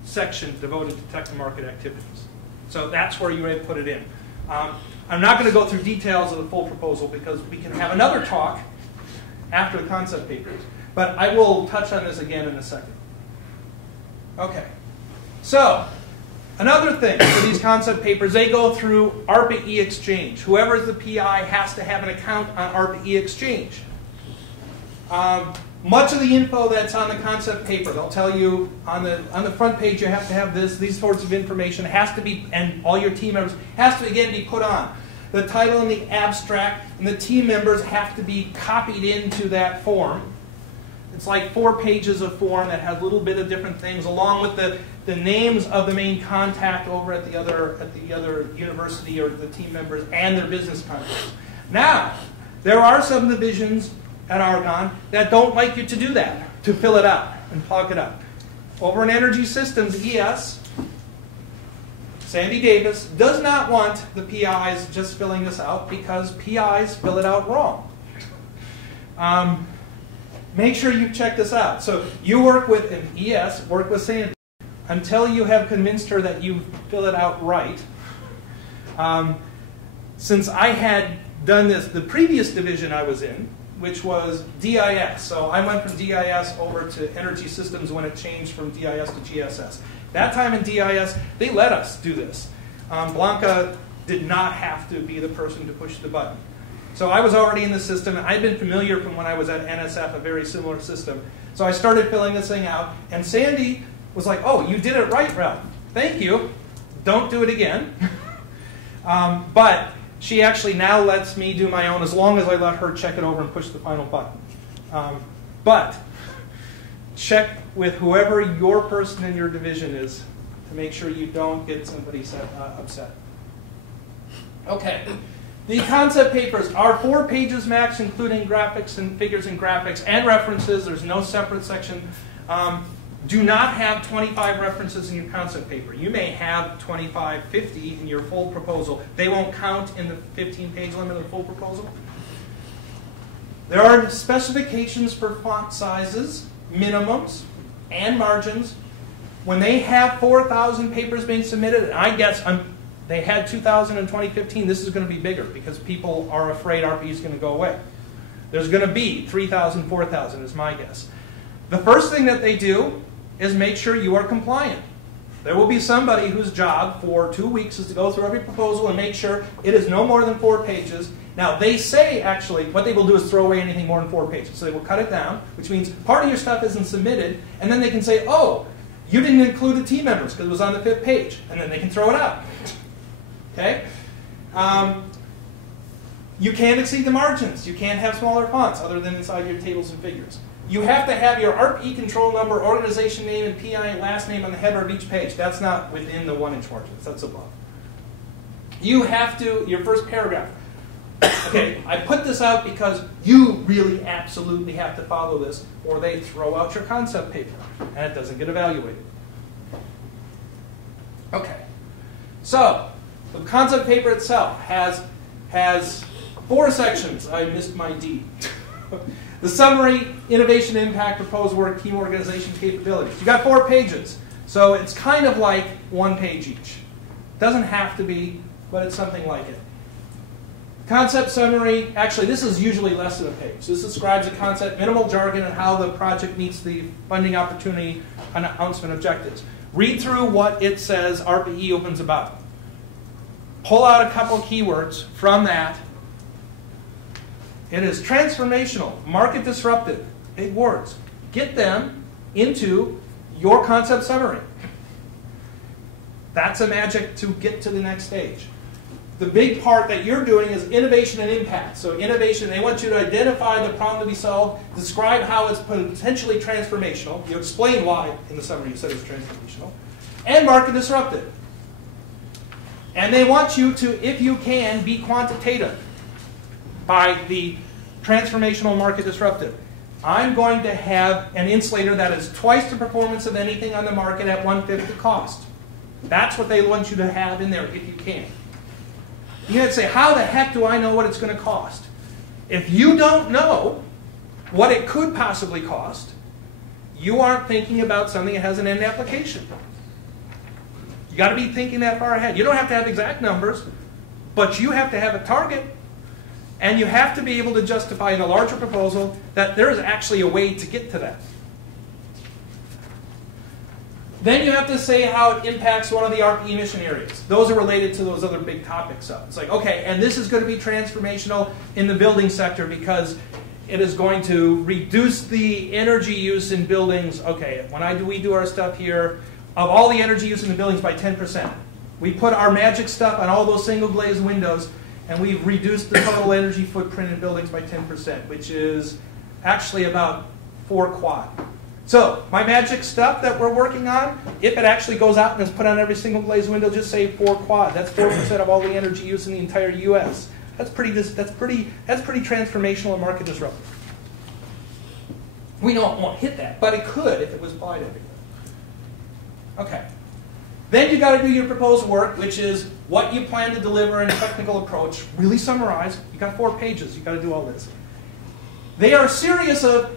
section devoted to tech-to-market activities. So that's where you would put it in. I'm not going to go through details of the full proposal because we can have another talk after the concept papers. But I will touch on this again in a second. Okay. So, another thing for these concept papers, they go through RPE Exchange. Whoever is the PI has to have an account on RPE Exchange. Much of the info that's on the concept paper, they'll tell you on the front page you have to have these sorts of information. It has to be, and all your team members, has to again be put on. The title and the abstract and the team members have to be copied into that form. It's like 4 pages of form that has a little bit of different things, along with the names of the main contact over at the other university or the team members and their business contacts. Now, there are some divisions at Argonne that don't like you to do that, to fill it out and plug it up. Over in Energy Systems, ES, Sandy Davis does not want the PIs just filling this out because PIs fill it out wrong. Make sure you check this out. So you work with an ES, work with Sandy, until you have convinced her that you fill it out right. Since I had done this, the previous division I was in, which was DIS. So I went from DIS over to Energy Systems when it changed from DIS to GSS. That time in DIS, they let us do this. Blanca did not have to be the person to push the button. So I was already in the system, and I'd been familiar from when I was at NSF, a very similar system. So I started filling this thing out, and Sandy was like, oh, you did it right, Ralph. Thank you. Don't do it again. But she actually now lets me do my own as long as I let her check it over and push the final button. But check with whoever your person in your division is to make sure you don't get somebody upset. Okay. The concept papers are 4 pages max, including graphics and figures and graphics and references. There's no separate section. Do not have 25 references in your concept paper. You may have 25, 50 in your full proposal. They won't count in the 15-page limit of the full proposal. There are specifications for font sizes, minimums, and margins. When they have 4,000 papers being submitted, and I guess They had 2000 and 2015. This is going to be bigger because people are afraid RPE is going to go away. There's going to be 3,000, 4,000 is my guess. The first thing that they do is make sure you are compliant. There will be somebody whose job for 2 weeks is to go through every proposal and make sure it is no more than 4 pages. Now, they say, actually, what they will do is throw away anything more than 4 pages. So they will cut it down, which means part of your stuff isn't submitted, and then they can say, oh, you didn't include the team members because it was on the 5th page, and then they can throw it out. Okay? You can't exceed the margins. You can't have smaller fonts other than inside your tables and figures. You have to have your RPE control number, organization name, and PI and last name on the header of each page. That's not within the 1-inch margins. That's above. You have to, your first paragraph. Okay, I put this out because you really absolutely have to follow this, or they throw out your concept paper, and it doesn't get evaluated. Okay, so the concept paper itself has 4 sections. I missed my D. The summary, innovation, impact, proposed work, team organization, capabilities. You've got 4 pages, so it's kind of like 1 page each. Doesn't have to be, but it's something like it. Concept summary, actually this is usually less than a page. This describes the concept, minimal jargon, and how the project meets the funding opportunity announcement objectives. Read through what it says RPE opens about. Pull out a couple keywords from that. It is transformational, market disruptive, big words. Get them into your concept summary. That's a magic to get to the next stage. The big part that you're doing is innovation and impact. So innovation, they want you to identify the problem to be solved, describe how it's potentially transformational. You explain why in the summary you said it's transformational. And market disruptive. And they want you to, if you can, be quantitative by the transformational market disruptive. I'm going to have an insulator that is twice the performance of anything on the market at 1/5 the cost. That's what they want you to have in there if you can. You have to say, how the heck do I know what it's going to cost? If you don't know what it could possibly cost, you aren't thinking about something that has an end application. You got to be thinking that far ahead. You don't have to have exact numbers, but you have to have a target, and you have to be able to justify in a larger proposal that there is actually a way to get to that. Then you have to say how it impacts one of the RPE mission areas. Those are related to those other big topics. So it's like, okay, and this is going to be transformational in the building sector because it is going to reduce the energy use in buildings. Okay, when we do our stuff here, of all the energy use in the buildings by 10%. We put our magic stuff on all those single glazed windows, and we've reduced the total energy footprint in buildings by 10%, which is actually about 4 quad. So my magic stuff that we're working on, if it actually goes out and is put on every single glazed window, just say 4 quad. That's 4% of all the energy use in the entire U.S. That's pretty transformational and market disruptive. We know it won't hit that, but it could if it was applied everywhere. Okay. Then you got to do your proposed work, which is what you plan to deliver in a technical approach. Really summarize. You got 4 pages. You got to do all this. They are serious of,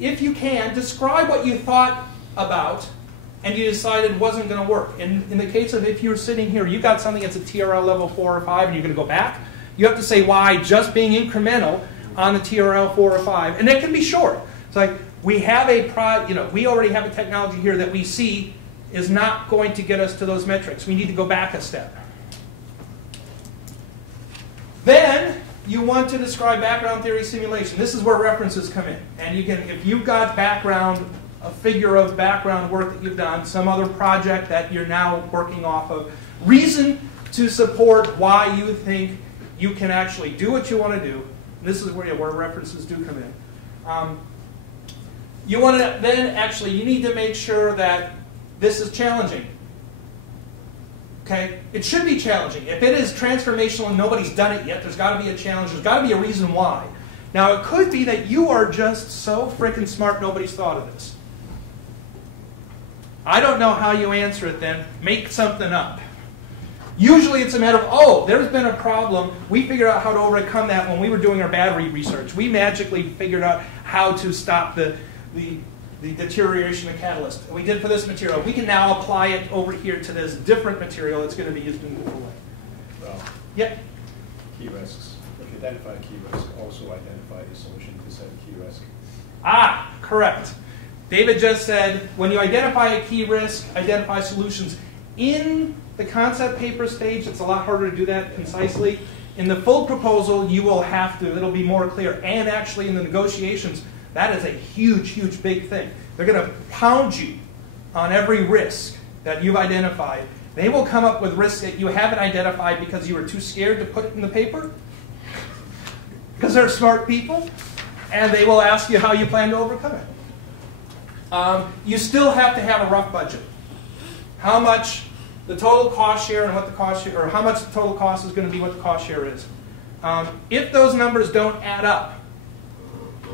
if you can, describe what you thought about and you decided wasn't going to work. In the case of if you're sitting here, you got something that's a TRL level 4 or 5 and you're going to go back, you have to say why just being incremental on the TRL 4 or 5. And it can be short. It's like, we have we already have a technology here that we see is not going to get us to those metrics. We need to go back a step. Then you want to describe background theory simulation. This is where references come in. And you can, if you've got background, a figure of background work that you've done, some other project that you're now working off of, reason to support why you think you can actually do what you want to do. This is where references do come in. You want to then actually, you need to make sure that this is challenging. Okay? It should be challenging. If it is transformational and nobody's done it yet, there's got to be a challenge. There's got to be a reason why. Now, it could be that you are just so freaking smart nobody's thought of this. I don't know how you answer it then. Make something up. Usually it's a matter of, oh, there's been a problem. We figured out how to overcome that when we were doing our battery research. We magically figured out how to stop the the deterioration of catalyst. We did for this material. We can now apply it over here to this different material that's going to be used in a different way. Well, Yeah? key risks. If you identify a key risk, also identify the solution to said key risk. Ah, correct. David just said, when you identify a key risk, identify solutions. In the concept paper stage, it's a lot harder to do that concisely. In the full proposal, you will have to, it'll be more clear. And actually in the negotiations, that is a huge, huge, big thing. They're going to pound you on every risk that you've identified. They will come up with risks that you haven't identified because you were too scared to put it in the paper. Because they're smart people. And they will ask you how you plan to overcome it. You still have to have a rough budget. How much the total cost share and what the cost share, or how much the total cost is going to be what the cost share is. If those numbers don't add up,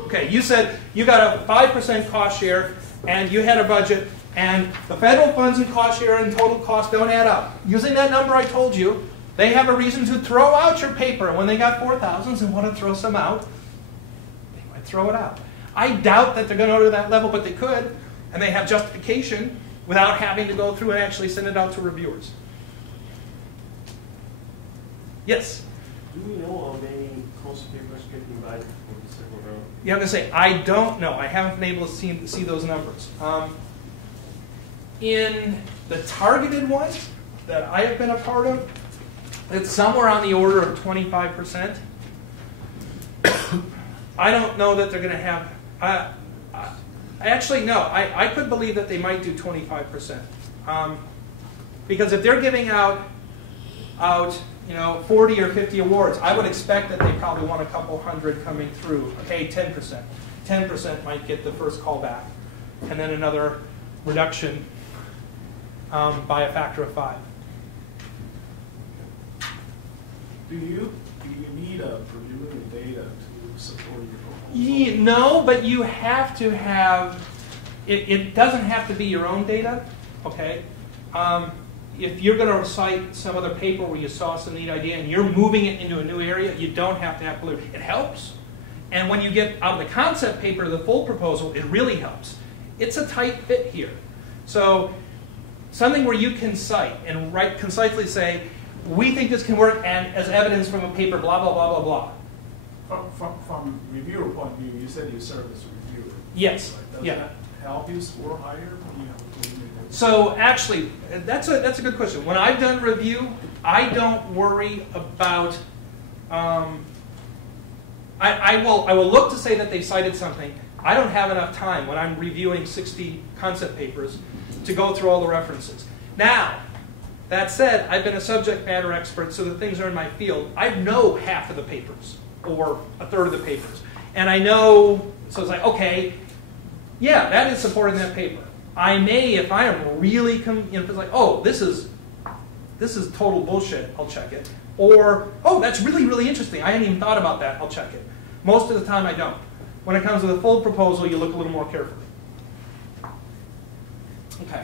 okay, you said you got a 5% cost share and you had a budget and the federal funds and cost share and total cost don't add up. Using that number I told you, they have a reason to throw out your paper. When they got 4,000s and want to throw some out, they might throw it out. I doubt that they're going to go to that level, but they could, and they have justification without having to go through and actually send it out to reviewers. Yes? Do we know how many concept papers get invited for the second round? Yeah, I'm going to say, I don't know. I haven't been able to see those numbers. In the targeted ones that I have been a part of, it's somewhere on the order of 25%. I don't know that they're going to have... Actually, no. I could believe that they might do 25%. Because if they're giving out 40 or 50 awards, I would expect that they probably want a couple hundred coming through. Okay, 10%. 10% might get the first call back. And then another reduction by a factor of 5. Do you need a preliminary data to support your proposal? No, but you have to have, it doesn't have to be your own data, okay? If you're going to cite some other paper where you saw some neat idea and you're moving it into a new area, you don't have to have preliminary. It helps. And when you get out of the concept paper to the full proposal, it really helps. It's a tight fit here. So something where you can cite and concisely say, we think this can work, and as evidence from a paper, blah, blah, blah, blah, blah. From reviewer point of view, you said you serve as a reviewer. Yes. Does that help you score higher when you have a preliminary data? So actually, that's a good question. When I've done review, I don't worry about. I will look to say that they cited something. I don't have enough time when I'm reviewing 60 concept papers to go through all the references. Now, that said, I've been a subject matter expert, so the things are in my field. I know half of the papers, or a third of the papers. And I know, so it's like, okay, yeah, that is supported in that paper. I may, if I am really, if it's like, oh, this is total bullshit, I'll check it. Or, oh, that's really, really interesting. I hadn't even thought about that, I'll check it. Most of the time I don't. When it comes to the full proposal, you look a little more carefully. Okay.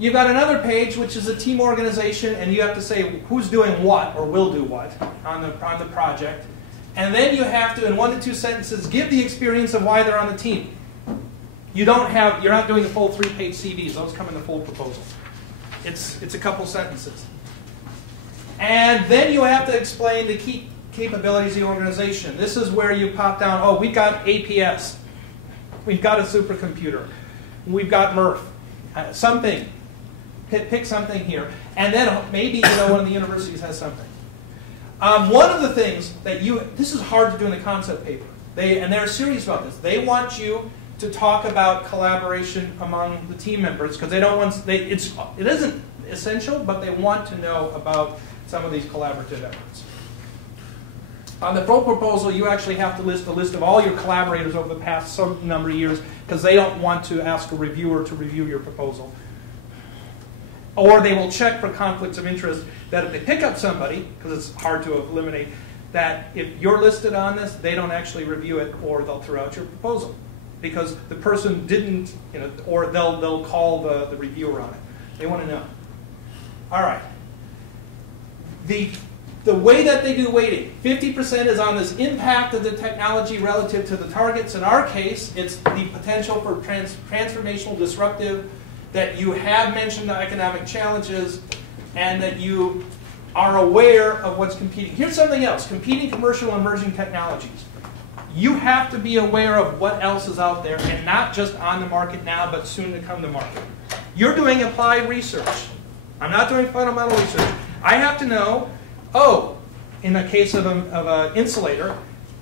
You've got another page, which is a team organization, and you have to say who's doing what or will do what on the project. And then you have to, in 1 to 2 sentences, give the experience of why they're on the team. You're not doing the full 3-page CVs. Those come in the full proposal. It's a couple sentences. And then you have to explain the key capabilities of the organization. This is where you pop down, oh, we've got APS. We've got a supercomputer. We've got MRF. Something. Pick something here. And then maybe one of the universities has something. One of the things that this is hard to do in the concept paper. They're serious about this. They want you to talk about collaboration among the team members because they don't want, it isn't essential, but they want to know about some of these collaborative efforts. On the full proposal, you actually have to list a list of all your collaborators over the past some number of years because they don't want to ask a reviewer to review your proposal. Or they will check for conflicts of interest that if they pick up somebody, because it's hard to eliminate, that if you're listed on this, they don't actually review it or they'll throw out your proposal. Because the person didn't, or they'll call the reviewer on it. They want to know. All right. The the way that they do weighting, 50% is on this impact of the technology relative to the targets. In our case, it's the potential for transformational disruptive, that you have mentioned the economic challenges, and that you are aware of what's competing. Here's something else, competing commercial and emerging technologies. You have to be aware of what else is out there, and not just on the market now, but soon to come to market. You're doing applied research. I'm not doing fundamental research. I have to know, oh, in the case of an insulator,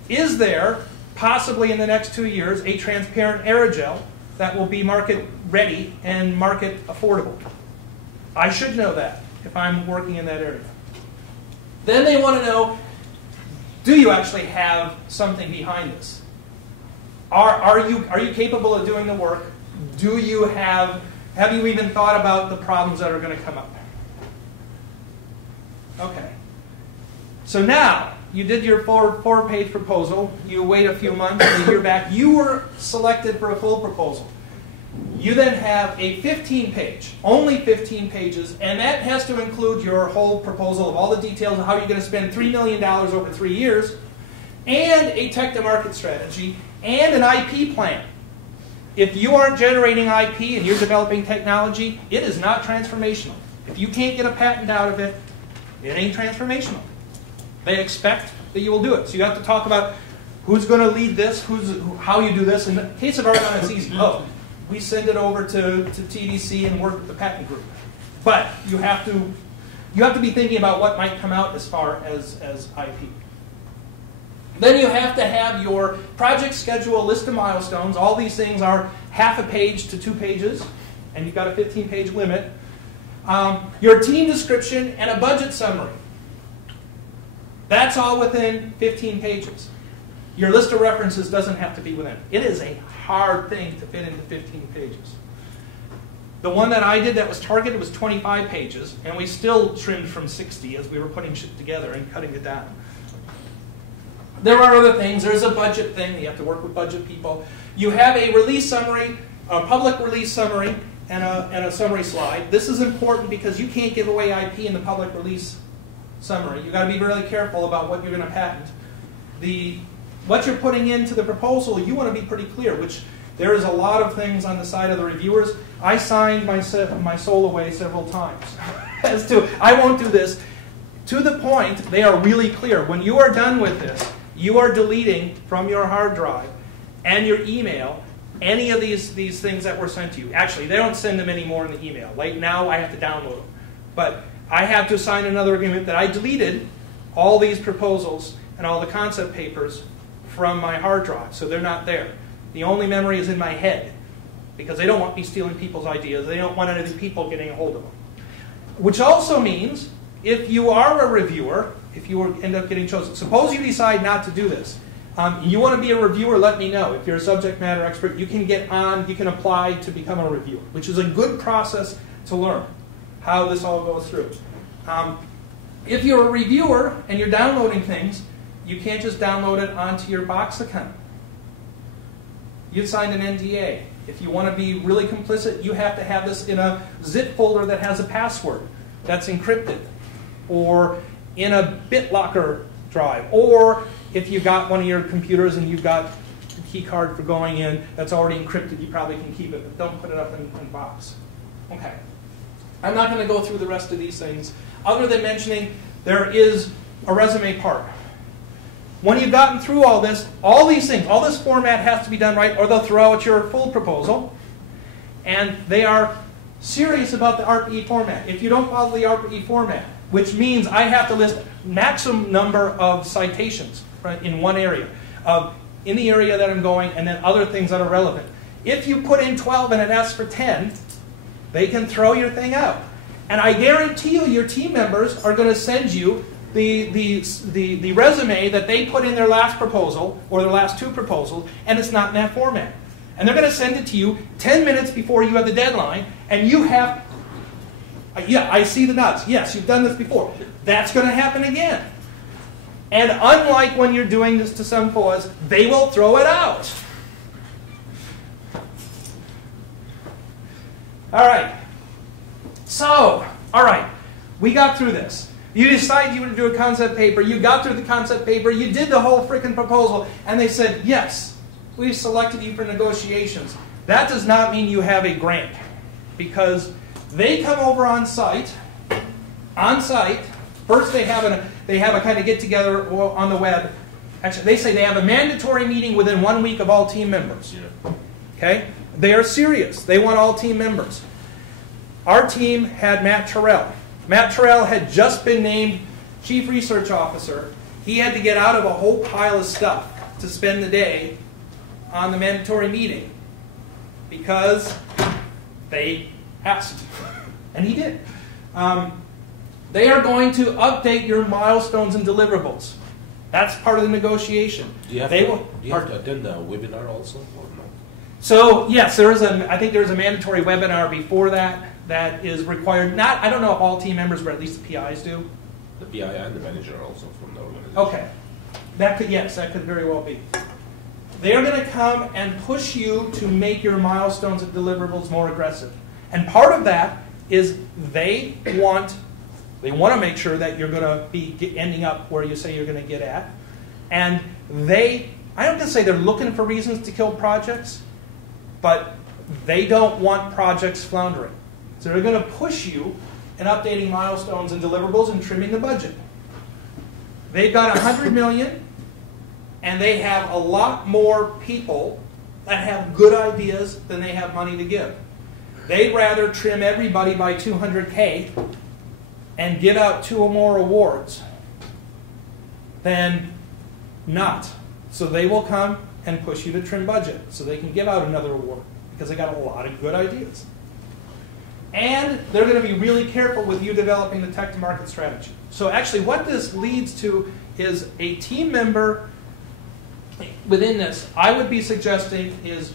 is there, possibly in the next 2 years, a transparent aerogel that will be market ready and market affordable? I should know that if I'm working in that area. Then they want to know, do you actually have something behind this? Are you capable of doing the work? Do you have you even thought about the problems that are going to come up? Okay. So now, you did your four-page proposal. You wait a few months and you hear back. You were selected for a full proposal. You then have a 15-page, only 15 pages, and that has to include your whole proposal of all the details of how you're going to spend $3 million over 3 years, and a tech-to-market strategy, and an IP plan. If you aren't generating IP and you're developing technology, it is not transformational. If you can't get a patent out of it, it ain't transformational. They expect that you will do it. So you have to talk about who's going to lead this, how you do this. In the case of Argonne, it's easy. Oh, we send it over to TDC and work with the patent group. But you have to be thinking about what might come out as far as IP. Then you have to have your project schedule, list of milestones. All these things are half a page to 2 pages, and you've got a 15-page limit. Your team description and a budget summary. That's all within 15 pages. Your list of references doesn't have to be within. It is a hard thing to fit into 15 pages. The one that I did that was targeted was 25 pages, and we still trimmed from 60 as we were putting shit together and cutting it down. There are other things. There's a budget thing. You have to work with budget people. You have a release summary, a public release summary, and a summary slide. This is important because you can't give away IP in the public release summary. You've got to be really careful about what you're going to patent. What you're putting into the proposal, you want to be pretty clear, which there is a lot of things on the side of the reviewers. I signed my soul away several times as to, I won't do this. To the point, they are really clear. When you are done with this, you are deleting from your hard drive and your email any of these things that were sent to you. Actually, they don't send them anymore in the email. Like now, I have to download them. But I have to sign another agreement that I deleted all these proposals and all the concept papers from my hard drive, so they're not there. The only memory is in my head, because they don't want me stealing people's ideas. They don't want any people getting a hold of them. Which also means, if you are a reviewer, if you end up getting chosen, suppose you decide not to do this. You want to be a reviewer, let me know. If you're a subject matter expert, you can get on, you can apply to become a reviewer, which is a good process to learn how this all goes through. If you're a reviewer and you're downloading things, you can't just download it onto your Box account. You've signed an NDA. If you want to be really complicit, you have to have this in a zip folder that has a password that's encrypted, or in a BitLocker drive, or if you got one of your computers and you've got a key card for going in that's already encrypted, you probably can keep it, but don't put it up in Box. Okay. I'm not going to go through the rest of these things, other than mentioning there is a resume part. When you've gotten through all this, all these things, all this format has to be done right, or they'll throw out your full proposal. And they are serious about the RPE format. If you don't follow the RPE format, which means I have to list maximum number of citations, right, in one area, in the area that I'm going, and then other things that are relevant. If you put in 12 and it asks for 10, they can throw your thing out. And I guarantee you, your team members are going to send you the resume that they put in their last proposal, or their last 2 proposals, and it's not in that format. And they're going to send it to you 10 minutes before you have the deadline, and you have, yeah, I see the nods. Yes, you've done this before. That's going to happen again. And unlike when you're doing this to some cause, they will throw it out. All right. So, all right, we got through this. You decided you were going to do a concept paper. You got through the concept paper. You did the whole freaking proposal. And they said, yes, we've selected you for negotiations. That does not mean you have a grant. Because they come over on site. First they have a kind of get together on the web. Actually, they say they have a mandatory meeting within 1 week of all team members. Yeah. Okay? They are serious. They want all team members. Our team had Matt Terrell. Matt Terrell had just been named Chief Research Officer. He had to get out of a whole pile of stuff to spend the day on the mandatory meeting because they asked. And he did. They are going to update your milestones and deliverables. That's part of the negotiation. Do you have to attend the webinar also, or no? So yes, I think there is a mandatory webinar before that is required. I don't know if all team members, but at least the PIs do. The PI and the manager also from the organization. Okay, that could very well be. They're going to come and push you to make your milestones and deliverables more aggressive, and part of that is they want to make sure that you're going to be ending up where you say you're going to get at, and I don't just say they're looking for reasons to kill projects, but they don't want projects floundering. So they're going to push you in updating milestones and deliverables and trimming the budget. They've got $100 million, and they have a lot more people that have good ideas than they have money to give. They'd rather trim everybody by $200K and give out 2 or more awards than not. So they will come and push you to trim budget so they can give out another award because they got a lot of good ideas. And they're going to be really careful with you developing the tech to market strategy. So actually what this leads to is a team member within this, I would be suggesting is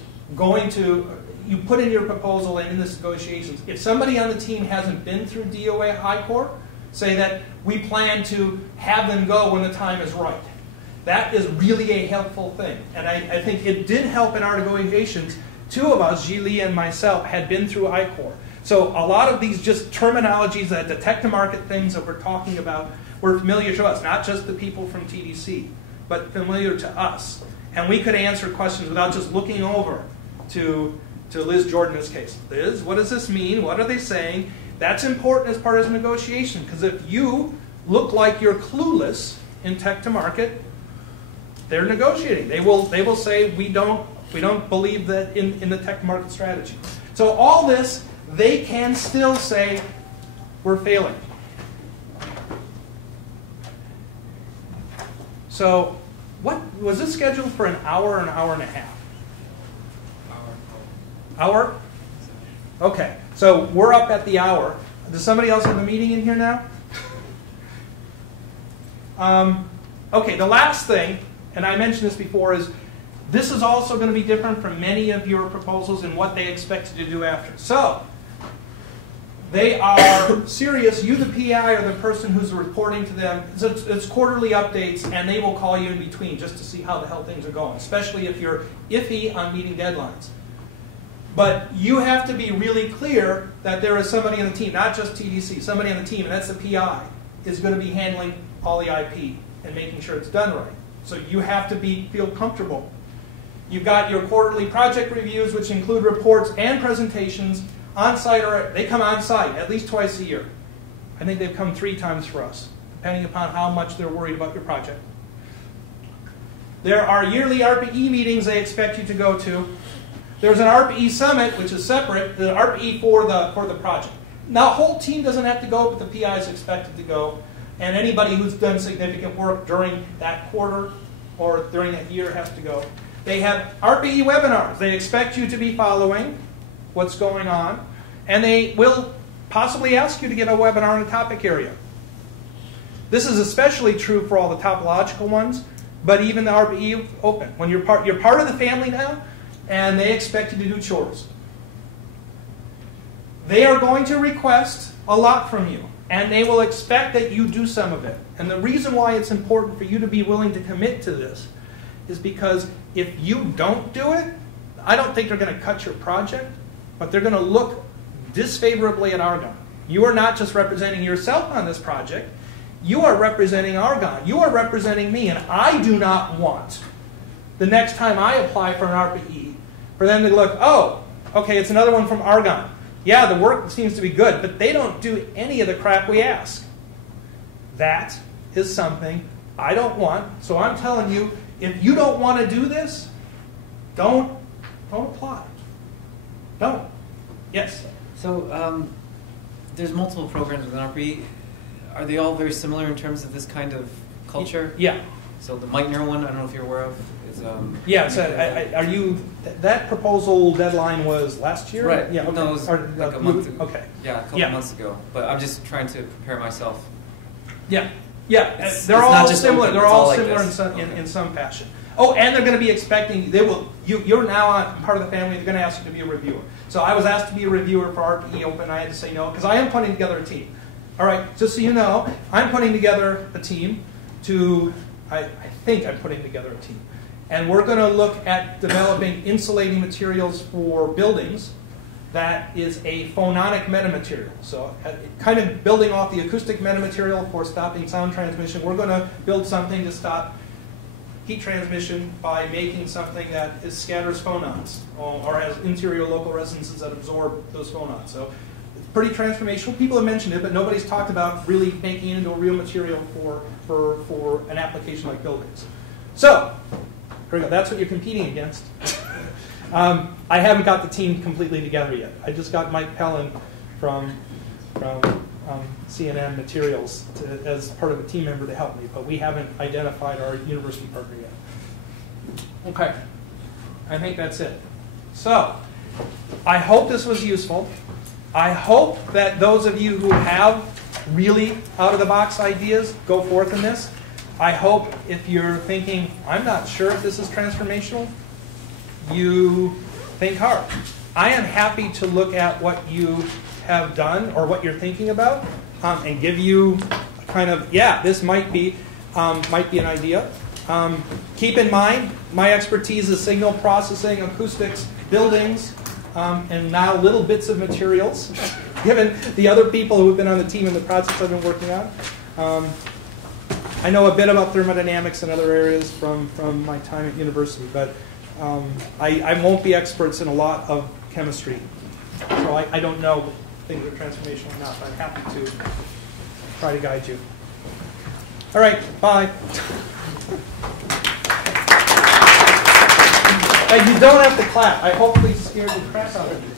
you put in your proposal and in this negotiations, if somebody on the team hasn't been through DOA High Court, say that we plan to have them go when the time is right. That is really a helpful thing. And I think it did help in our negotiations. 2 of us, Gili and myself, had been through I-Corps. So a lot of these just terminologies, that the tech-to-market things that we're talking about, were familiar to us. Not just the people from TDC, but familiar to us. And we could answer questions without just looking over to Liz Jordan in this case. Liz, what does this mean? What are they saying? That's important as part of the negotiation, because if you look like you're clueless in tech-to-market, they're negotiating. They will say, we don't believe that in the tech market strategy. So all this, they can still say, we're failing. So what was this scheduled for, an hour or an hour and a half? Hour? Okay, so we're up at the hour. Does somebody else have a meeting in here now? Okay, the last thing, and I mentioned this before, is this is also going to be different from many of your proposals and what they expect you to do after. So, they are serious. You, the PI, are the person who's reporting to them. It's quarterly updates, and they will call you in between just to see how the hell things are going, especially if you're iffy on meeting deadlines. But you have to be really clear that there is somebody on the team, not just TDC, somebody on the team, and that's the PI, is going to be handling all the IP and making sure it's done right. So you have to feel comfortable. You've got your quarterly project reviews, which include reports and presentations on site, or they come on site at least twice a year. I think they've come 3 times for us, depending upon how much they're worried about your project. There are yearly RPE meetings they expect you to go to. There's an RPE summit, which is separate, the RPE for the project. Now, the whole team doesn't have to go, but the PI is expected to go. And anybody who's done significant work during that quarter or during that year has to go. They have RPE webinars. They expect you to be following what's going on. And they will possibly ask you to give a webinar in a topic area. This is especially true for all the topological ones, but even the RPE Open. When you're part of the family now, and they expect you to do chores. They are going to request a lot from you, and they will expect that you do some of it. And the reason why it's important for you to be willing to commit to this is because if you don't do it, I don't think they're going to cut your project, but they're going to look disfavorably at Argonne. You are not just representing yourself on this project, You are representing Argonne. You are representing me, and I do not want the next time I apply for an RPE for them to look, oh, okay, it's another one from Argonne. Yeah, the work seems to be good, but they don't do any of the crap we ask. That is something I don't want. So I'm telling you, if you don't want to do this, don't apply. Don't. Yes? So there's multiple programs within RPE. Are they all very similar in terms of this kind of culture? Yeah. So the Meitner one, I don't know if you're aware of, is yeah. So are you? That proposal deadline was last year? Right. Yeah. Okay. No, it was like a month ago. Okay. Yeah, a couple months ago. But I'm just trying to prepare myself. Yeah. Yeah. It's they're all just similar. open, they're all like similar in some fashion. Oh, and they're going to be expecting. They will. You're now part of the family. They're going to ask you to be a reviewer. So I was asked to be a reviewer for RPE Open. I had to say no because I am putting together a team. All right. Just so you know, I'm putting together a team to. I think I'm putting together a team. And we're going to look at developing insulating materials for buildings that is a phononic metamaterial. So kind of building off the acoustic metamaterial for stopping sound transmission, we're going to build something to stop heat transmission by making something that scatters phonons or has interior local resonances that absorb those phonons. So it's pretty transformational. People have mentioned it, but nobody's talked about really making it into a real material for an application like buildings. So, here we go. That's what you're competing against. I haven't got the team completely together yet. I just got Mike Pellin from CNN Materials as part of a team member to help me, but we haven't identified our university partner yet. Okay. I think that's it. So, I hope this was useful. I hope that those of you who have really out-of-the-box ideas go forth in this. I hope if you're thinking, I'm not sure if this is transformational, you think hard. I am happy to look at what you have done or what you're thinking about and give you a kind of, yeah, this might be an idea. Keep in mind, my expertise is signal processing, acoustics, buildings, and now little bits of materials, given the other people who have been on the team and the projects I've been working on. I know a bit about thermodynamics and other areas from my time at university, but I won't be experts in a lot of chemistry. So I don't know if things are transformational or not, but I'm happy to try to guide you. All right, bye. You don't have to clap. I hopefully scared the crap out of you.